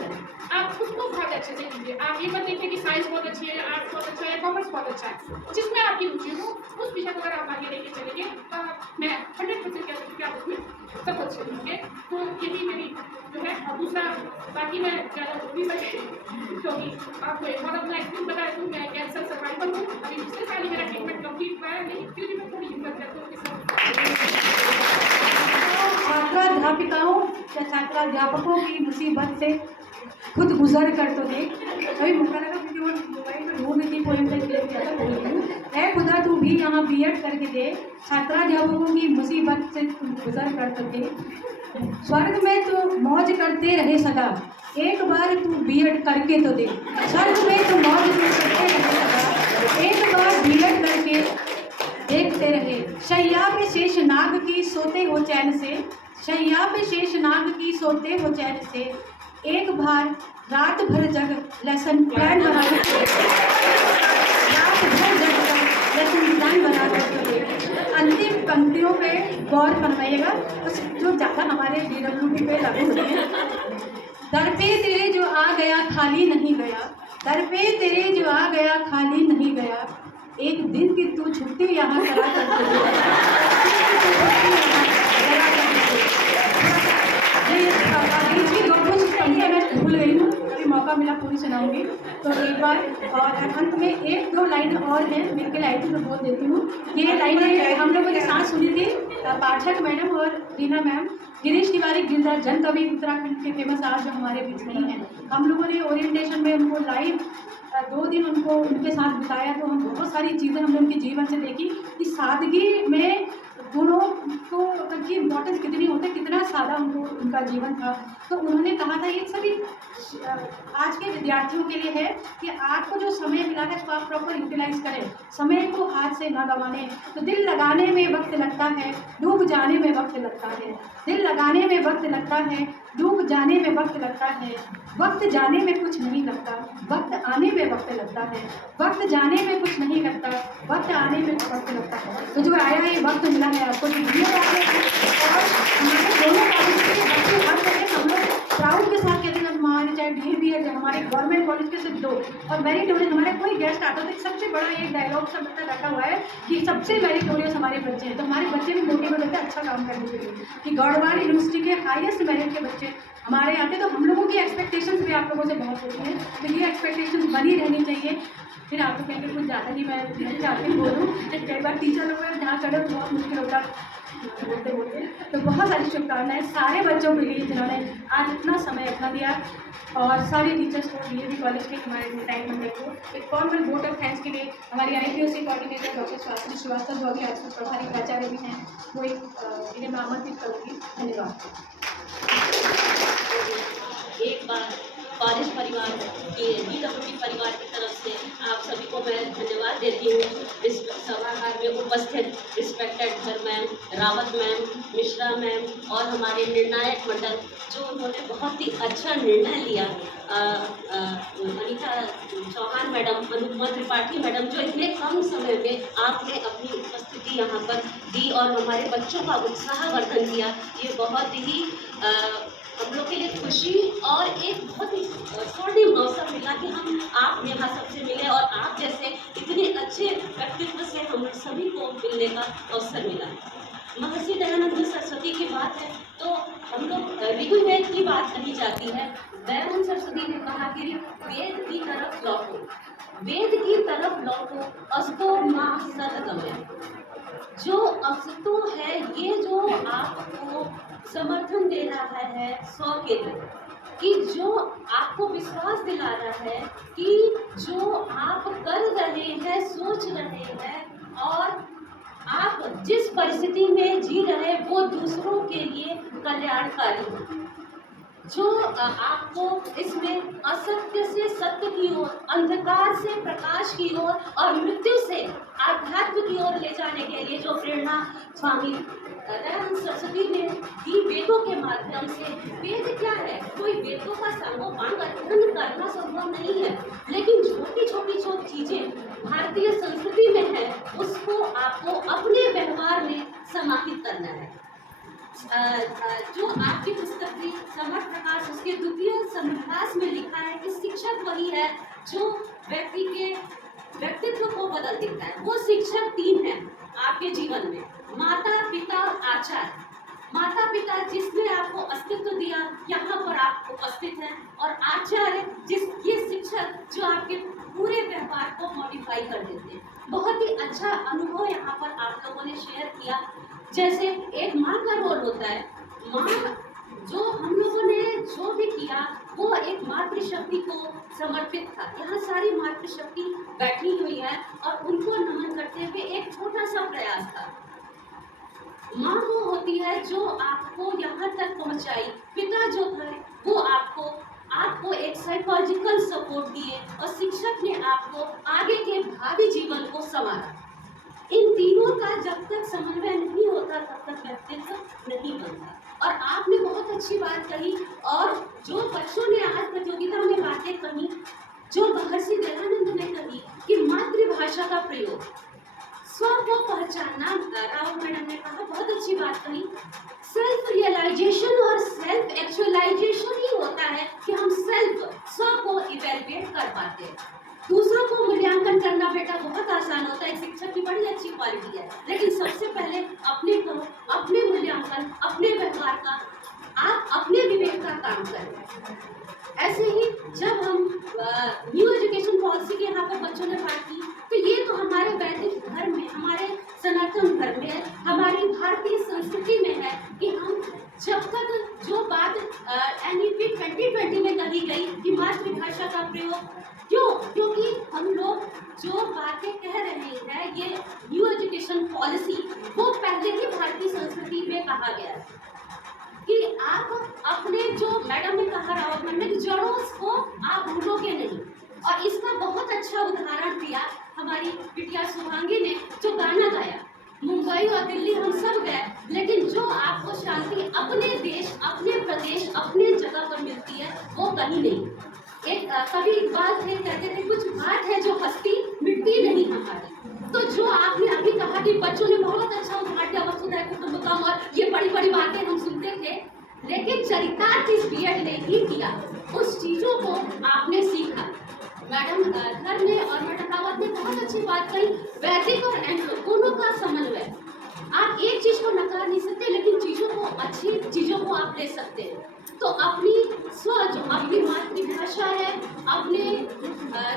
आप उसको बहुत अच्छे से कीजिए। आप ये मत देखिए कि साइंस बहुत अच्छी है, आर्ट्स बहुत अच्छा है, कॉमर्स बहुत अच्छा है, जिसमें आपकी रुचि हो उस विषय को अगर आप आगे लेके चलेंगे तो मैं 100% कह सकती हूँ कि आप उसमें सब अच्छे होंगे। तो यही मेरी जो है। और दूसरा बाकी मैं ज़्यादा बोल नहीं सकती क्योंकि आपको एक बार अपना एक्सपीरियंस बताया दूँ, मैं कैंसर सर्वाइवर हूँ। अभी पिछले साल ही मेरा ट्रीटमेंट कंप्लीट हुआ है, नहीं फिर भी मैं थोड़ी हिम्मत करती हूँ। छात्राध्यापिकाओं या छात्राध्यापकों की मुसीबत से खुद गुजर कर तो देख। अभी मौका लगा क्योंकि वो मोबाइल में ढूंढ रही थी, पोएम का क्लियर किया था, बोल रही हूँ, ऐ खुदा तू भी यहाँ बीएड करके दे, छात्राध्यापकों की मुसीबत से गुजर कर तो देख। स्वर्ग में तो मौज करते रहे सदा, एक बार तू बीएड करके तो दे। स्वर्ग में तो मौज करते रहे सदा, एक बार बीएड करके देखते रहे। शैया पे शेष नाग की सोते हो चैन से, शैया पे शेष नाग की सोते हो चैन से, एक बार रात भर जग लेसन प्लान बना कर, रात भर जग लेसन प्लान बना कर। अंतिम पंक्तियों पे गौर फरमाइएगा, जो ज़्यादा हमारे डीडब्ल्यूडी पे लागू होती है। दर पे तेरे जो आ गया खाली नहीं गया, दर पे तेरे जो आ गया खाली नहीं गया, एक दिन की तू छुट्टी यहाँ करा करते मैं भूल गई हूँ, अभी मौका मिला पूरी सुनाऊंगी तो एक बार। और अंत में एक दो लाइन और है, मेरे लाइन में बोल देती हूँ। ये लाइन हम लोगों ने साथ सुनी थी पाठक मैडम और रीना मैम। गिरीश तिवारी गिरधर जन कवि उत्तराखंड के फेमस आज जो हमारे बीच नहीं है, हम लोगों ने ओरिएंटेशन में उनको लाइव 2 दिन उनको उनके साथ बिताया। तो हम बहुत सारी चीज़ें हमने उनके जीवन से देखी कि सादगी में गुणों को की इम्पोर्टेंस कितनी होती है, कितना सादा उनको उनका जीवन था। तो उन्होंने कहा था ये सभी आज के विद्यार्थियों के लिए है कि आपको जो समय मिला है उसको आप प्रॉपर यूटिलाइज करें, समय को हाथ से ना गंवाने। तो दिल लगाने में वक्त लगता है, डूब जाने में वक्त लगता है। दिल लगाने में वक्त लगता है, डूब जाने में वक्त लगता है। वक्त जाने में कुछ नहीं लगता, वक्त आने में वक्त लगता है। वक्त जाने में कुछ नहीं लगता, वक्त आने में वक्त लगता है। तो जो आया ये वक्त मिला है आपको, और हमारे दोनों कॉलेज के बच्चे हर जगह हम लोग प्राउड के साथ कहते हैं, हमारे चाहे DAV है, हमारे गवर्नमेंट कॉलेज के सिर्फ 2 और मेरिटोरियस हमारे कोई गेस्ट आता है तो सबसे बड़ा एक डायलॉग सब रखा हुआ है कि सबसे मेरिटोरियस हमारे बच्चे हैं। तो हमारे बच्चे भी मोटिवेट होते हैं अच्छा काम करने के लिए कि गढ़वाल यूनिवर्सिटी के हाईएस्ट मेरिट के बच्चे हमारे आते। तो हम लोगों की एक्सपेक्टेशंस भी आप लोगों से बहुत होती हैं, तो ये एक्सपेक्टेशंस बनी रहनी चाहिए। फिर आपको कहेंगे कुछ ज़्यादा नहीं, मैं चाहती हूँ बोलूँ, कई बार टीचर लोग जहाँ चढ़े तो बहुत मुश्किल होता है बोलते बोलते। तो बहुत सारी शुभकामनाएं सारे बच्चों के लिए जिन्होंने आज इतना समय अपना दिया, और सारे टीचर्स को, DAV कॉलेज के हमारे टाइम मंडल को एक फॉर्मल वोट ऑफ थैंक्स के लिए हमारी IPOC coordinator doctor Swati Shrivastava जो अभी आजकल प्रभारी प्राचार्य भी हैं, वो इन्हें मैं आमंत्रित करूँगी। धन्यवाद। एक बार कॉलेज परिवार के DWD परिवार की तरफ से आप सभी को मैं धन्यवाद देती हूँ। इस सभागार में उपस्थित respected sir ma'am, Rawat ma'am, Mishra ma'am और हमारे निर्णायक मंडल जो उन्होंने बहुत ही अच्छा निर्णय लिया, अनीता चौहान मैडम, अनुपमा त्रिपाठी मैडम, जो इतने कम समय में आपने अपनी उपस्थिति यहाँ पर दी और हमारे बच्चों का उत्साहवर्धन किया। ये बहुत ही हम लोग के लिए खुशी और एक बहुत ही स्वर्णिम अवसर मिला कि हम आप यहाँ सबसे मिले और आप जैसे इतने अच्छे व्यक्तित्व से हम सभी को मिलने का अवसर मिला। महर्षि दयानंद सरस्वती की बात है तो हम लोग ऋग्वेद की बात कही जाती है। दयानंद सरस्वती ने कहा कि वेद की तरफ लौटो, वेद की तरफ लौटो, अस्तो मां सदगमय। जो असतो है, ये जो आपको समर्थन दे रहा है 100 के लिए, कि जो आपको विश्वास दिला रहा है कि जो आप कर रहे हैं, सोच रहे हैं और आप जिस परिस्थिति में जी रहे हैं वो दूसरों के लिए कल्याणकारी है। जो आपको इसमें असत्य से सत्य की ओर, अंधकार से प्रकाश की ओर और मृत्यु से आध्यात्म की ओर ले जाने के लिए जो प्रेरणा स्वामी दयानंद सरस्वती ने दी वेदों के माध्यम से। वेद क्या है? कोई वेदों का सर्वोपांग अध्ययन करना संभव नहीं है, लेकिन छोटी छोटी जो चीजें भारतीय संस्कृति में है उसको आपको अपने व्यवहार में समाहित करना है। जो आपकी पुस्तक थी समर्थ प्रकाश, उसके द्वितीय समन्यास में लिखा है कि शिक्षक वही है जो व्यक्ति के व्यक्तित्व को बदल देता है। वो शिक्षक 3 हैं आपके जीवन में, माता, पिता, आचार्य। माता पिता जिसने आपको अस्तित्व दिया, यहाँ पर आप उपस्थित हैं, और आचार्य ये शिक्षक जो आपके पूरे व्यवहार को मॉडिफाई कर देते हैं। बहुत ही अच्छा अनुभव यहाँ पर आप लोगों ने शेयर किया। जैसे एक माँ का रोल होता है, माँ जो हम लोगों ने जो भी किया वो एक मातृशक्ति को समर्पित था। यहाँ सारी मातृशक्ति बैठी हुई है और उनको नमन करते हुए एक छोटा सा प्रयास था। माँ वो होती है जो आपको यहाँ तक पहुँचाई, पिता जो था वो आपको एक साइकोलॉजिकल सपोर्ट दिए, और शिक्षक ने आपको आगे के भावी जीवन को संवारा। इन तीनों का जब तक समन्वय नहीं होता तब तक व्यक्तित्व नहीं बनता। और आपने बहुत अच्छी बात कही, और जो बच्चों ने आज प्रतियोगिता में बातें कही, जो महर्षि दयानंद ने कही कि मातृभाषा का प्रयोग, स्व को पहचानना, राव मैडम ने कहा, बहुत अच्छी बात कही। सेल्फ रियलाइजेशन और सेल्फ एक्चुअलाइजेशन ही होता है कि हम स्व को इवेल्युएट कर पाते हैं। दूसरों को मूल्यांकन करना बेटा बहुत आसान होता है, एक शिक्षक की बड़ी अच्छी क्वालिटी है, लेकिन सबसे पहले अपने को, अपने मूल्यांकन, अपने व्यवहार का, आप अपने विवेक का काम करें। ऐसे ही जब हम न्यू एजुकेशन पॉलिसी के यहाँ पर बच्चों ने बात की, तो ये तो हमारे वैदिक धर्म में, हमारे सनातन धर्म में, हमारी भारतीय संस्कृति में है कि हम जब तक जो बात NEP 2020 में कही गई कि मातृभाषा का प्रयोग, क्योंकि हम लोग जो बातें कह रहे हैं, ये न्यू एजुकेशन पॉलिसी, वो पहले ही भारतीय संस्कृति में कहा गया है कि आप अपने, जो मैडम ने कहा, रावत मैडम ने, जड़ों को आप भूलोगे नहीं। और इसका बहुत अच्छा उदाहरण दिया हमारी बिटिया शुभांगी ने, जो गाना गाया। मुंबई और दिल्ली हम सब गए, लेकिन जो आपको शांति अपने देश, अपने प्रदेश, अपने जगह पर मिलती है वो कहीं नहीं। एक कवि इकबाल थे, कहते थे, कुछ बात है जो हस्ती मिटती नहीं हमारी। तो जो आपने अभी कहा कि बच्चों ने बहुत अच्छा उदाहरण दिया, वसुधैव कुटुंबकम, और ये बड़ी बड़ी बातें हम सुनते थे, लेकिन चरितार्थ इस बीएड ने ही किया। उस चीजों को आपने सीखा। मैडम धर ने और मैडम रावत ने बहुत अच्छी बात कही, वैदिक और एंग्लो दोनों का समन्वय। आप एक चीज को नकार नहीं सकते, लेकिन चीजों को, अच्छी चीजों को आप ले सकते हैं। तो अपनी जो अपनी मातृभाषा है, अपने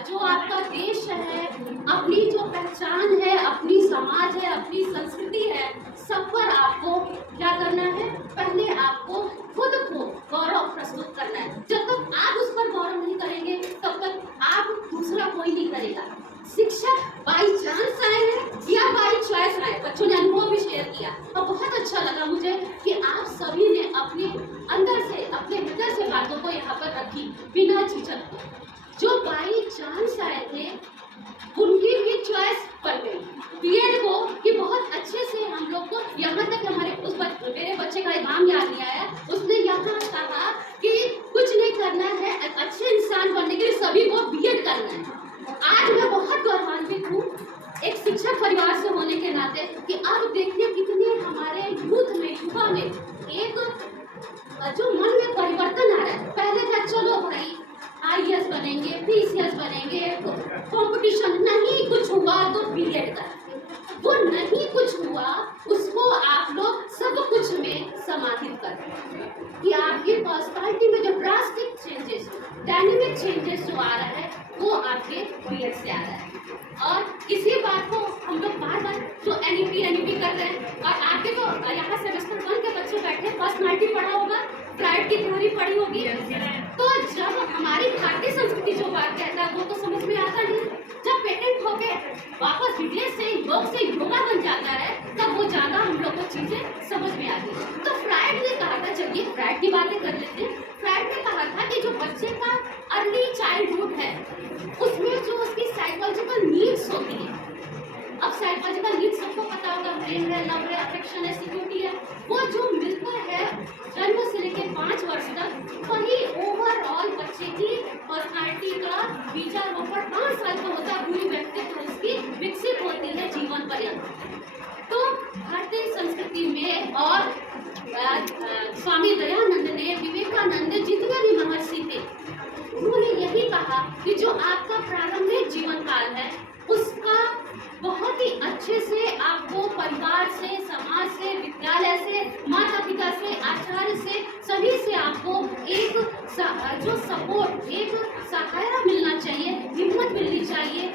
जो आपका देश है, अपनी जो पहचान है, अपनी समाज है, अपनी संस्कृति है, सब पर आपको क्या करना है? पहले आपको खुद को गौरव प्रस्तुत करना है। जब तक आप उस पर गौरव नहीं करेंगे तब तक आप दूसरा कोई नहीं करेगा। शिक्षक बाई चांस आए हैं या बाई चॉइस आए, बच्चों ने अनुभव भी शेयर किया, और बहुत अच्छा लगा मुझे कि आप सभी ने अपने अंदर से, अपने हृदय से बातों को यहाँ पर रखी बिना झिझक। जो बाई चांस आए थे उनकी भी चॉइस बन गई बीएड को, कि बहुत अच्छे से हम लोग को, यहाँ तक हमारे मेरे बच्चे का नाम याद नहीं आया, उसने यहाँ कहा कि कुछ नहीं करना है, अच्छे इंसान बनने के लिए सभी को बीएड करना है। आज मैं बहुत गौरवान्वित हूँ एक शिक्षक परिवार से होने के नाते कि अब देखिए कितने हमारे यूथ में, युवा में एक जो मन में परिवर्तन आ रहा है। पहले था चलो भाई IAS बनेंगे, PCS बनेंगे, कंपटीशन, नहीं कुछ हुआ तो बीएड कर, वो नहीं कुछ हुआ उसको आप लोग सब कुछ में समाहित कर कि आपकी पर्सनालिटी में जो ड्रास्टिक चेंजेस, डायनेमिक चेंजेस जो आ रहा है वो आपके बीएड से आ रहा है। और इसी बात को हम लोग बार बार जो NEP करते रहे हैं। और आपके तो यहाँ सेमेस्टर 1 के बच्चे बैठे, पर्सनालिटी पढ़ा होगा, फ्राइड की थ्योरी पढ़ी होगी। तो जब हमारी भारतीय संस्कृति जो बात कहता है वो तो समझ में आता नहीं। जब पेटेंट होके वापस विदेश से योग से योगा बन जाता है तब वो ज्यादा हम लोग को चीजें समझ में आती है। तो फ्राइड ने कहा था, चलिए फ्राइड की बातें कर लेते हैं। फ्राइड ने कहा था कि जो बच्चे का अर्ली चाइल्डहुड है उसमें जो उसकी साइकोलॉजिकल नीड्स होती है, अब साइकोलॉजिकल नीड्स सबको पता होगा, प्रेम है, लव है, अफेक्शन है, सिक्योरिटी है, वो जो मिलता है जन्म से लेकर 5 वर्ष तक, वही ओवरऑल बच्चे की पर्सनालिटी का बीजारोपण 5 साल का होता है, पूरी व्यक्तित्व उसकी विकसित होती है जीवन पर्यंत। तो भारतीय संस्कृति में और स्वामी दयानंद ने, विवेकानंद, जितने भी महर्षि थे, उन्होंने यही कहा कि जो आपका प्रारंभिक जीवन काल है उसका बहुत ही अच्छे से आपको परिवार से, समाज से, विद्यालय से, माता पिता से, आचार्य से, सभी से आपको एक जो सपोर्ट, एक सहायता मिलना चाहिए, हिम्मत मिलनी चाहिए,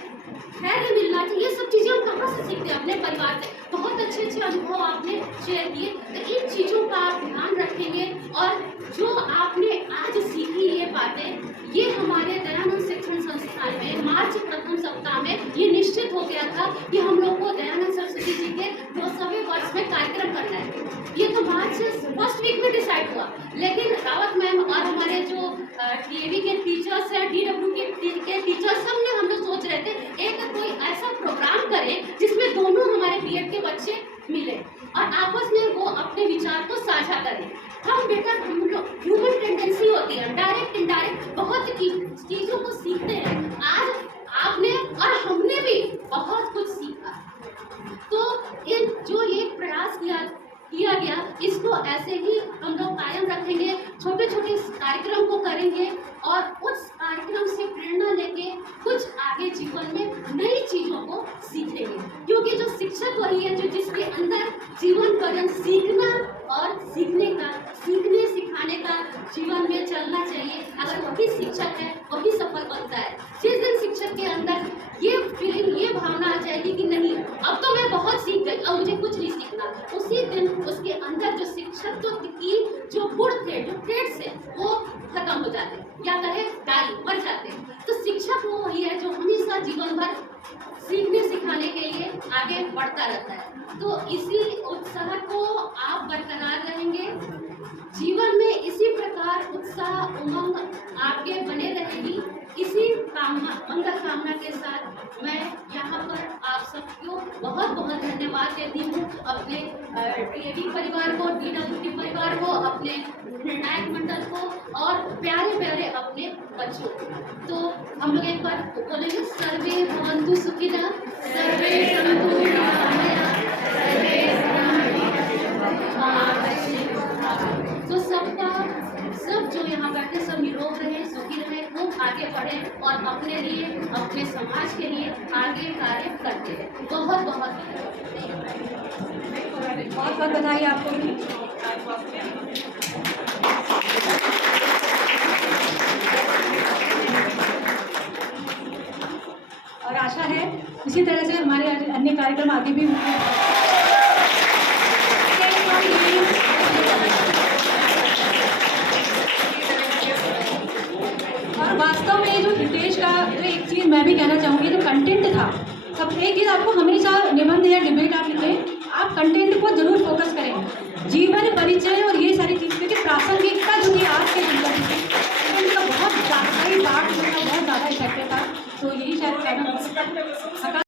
धैर्य मिलना चाहिए। ये सब चीज़ें हम कहाँ से सीखते हैं? अपने परिवार से। बहुत अच्छे अच्छे अनुभव आपने शेयर किए, तो इन चीज़ों का आप ध्यान रखेंगे और जो आपने आज सीखी ये बातें, ये हमारे दयानंद शिक्षण संस्थान में मार्च प्रथम सप्ताह में ये निश्चित हो गया था कि हम लोग को दयानंद सरस्वती जी के 200वें वर्ष में कार्यक्रम करना है। ये तो मार्च फर्स्ट वीक में डिसाइड हुआ, लेकिन रावत मैम और हमारे जो टीएवी के टीचर्स हैं, डीडब्ल्यू के टीचर्स, सब ने हम लोग सोच रहे थे एक कोई ऐसा प्रोग्राम करें जिसमें दोनों हमारे बीएड के बच्चे मिले और आपस में वो अपने विचार को साझा करें। हम बेटा, हम लोग ह्यूमन टेंडेंसी होती है, डायरेक्ट इनडायरेक्ट बहुत चीज़ों को सीखते हैं। आज आपने और हमने भी बहुत कुछ सीखा। तो इन जो ये प्रयास किया गया, इसको ऐसे ही हम लोग कायम रखेंगे, छोटे छोटे कार्यक्रम को करेंगे और उस कार्यक्रम से प्रेरणा लेके कुछ आगे जीवन में नई चीज़ों को सीखेंगे, क्योंकि जो शिक्षक वही है जो जिसके अंदर जीवन पर्यंत सीखना और सीखने सिखाने का जीवन में चलना चाहिए। अगर वही शिक्षक है वही सफल बनता है। जिस दिन शिक्षक के अंदर ये फीलिंग, ये भावना आ जाएगी कि नहीं अब तो मैं बहुत सीख गई, अब मुझे कुछ नहीं सीखना, उसी दिन उसके अंदर जो शिक्षक की जो गुण थे, जो ट्रेड्स है, वो खत्म हो जाते, या कहे डाई मर जाते। तो शिक्षक वो वही है जो हमेशा जीवन भर सीखने सिखाने के लिए आगे बढ़ता रहता है। तो इसी उत्साह को आप बरकरार रहेंगे, जीवन में इसी प्रकार उत्साह उमंग आपके बने रहेगी। इसी मंगल कामना के साथ मैं यहाँ पर आप सबको बहुत बहुत धन्यवाद देती हूँ, अपने टीएवी परिवार को, डीडब्ल्यू परिवार को, अपने निर्णायक मंडल को और प्यारे प्यारे अपने बच्चों को। तो हम लोग एक बार बोलेंगे, सर्वे भवन्तु सुखिनः, सर्वे सन्तु निरामयाः, सर्वे तो सब जो यहाँ बैठे सब निरोग रहे, सुखी रहे, खूब आगे बढ़े और अपने लिए, अपने समाज के लिए आगे कार्य करते हैं। बहुत बहुत बधाई आपको। और आशा है इसी तरह से हमारे अन्य कार्यक्रम आगे भी होंगे। और वास्तव में जो हितेश का जो एक चीज़ मैं भी कहना चाहूँगी, जो कंटेंट था, सब एक चीज़ आपको हमेशा निबंध या डिबेट आप लिखें, आप कंटेंट को जरूर फोकस करें, जीवन परिचय और ये सारी चीज़, क्योंकि प्रासंगिकता जो कि आज के जीवन का बहुत ज़्यादा पार्ट जो था बहुत ज़्यादा इफेक्टिव था। तो यही शायद कहना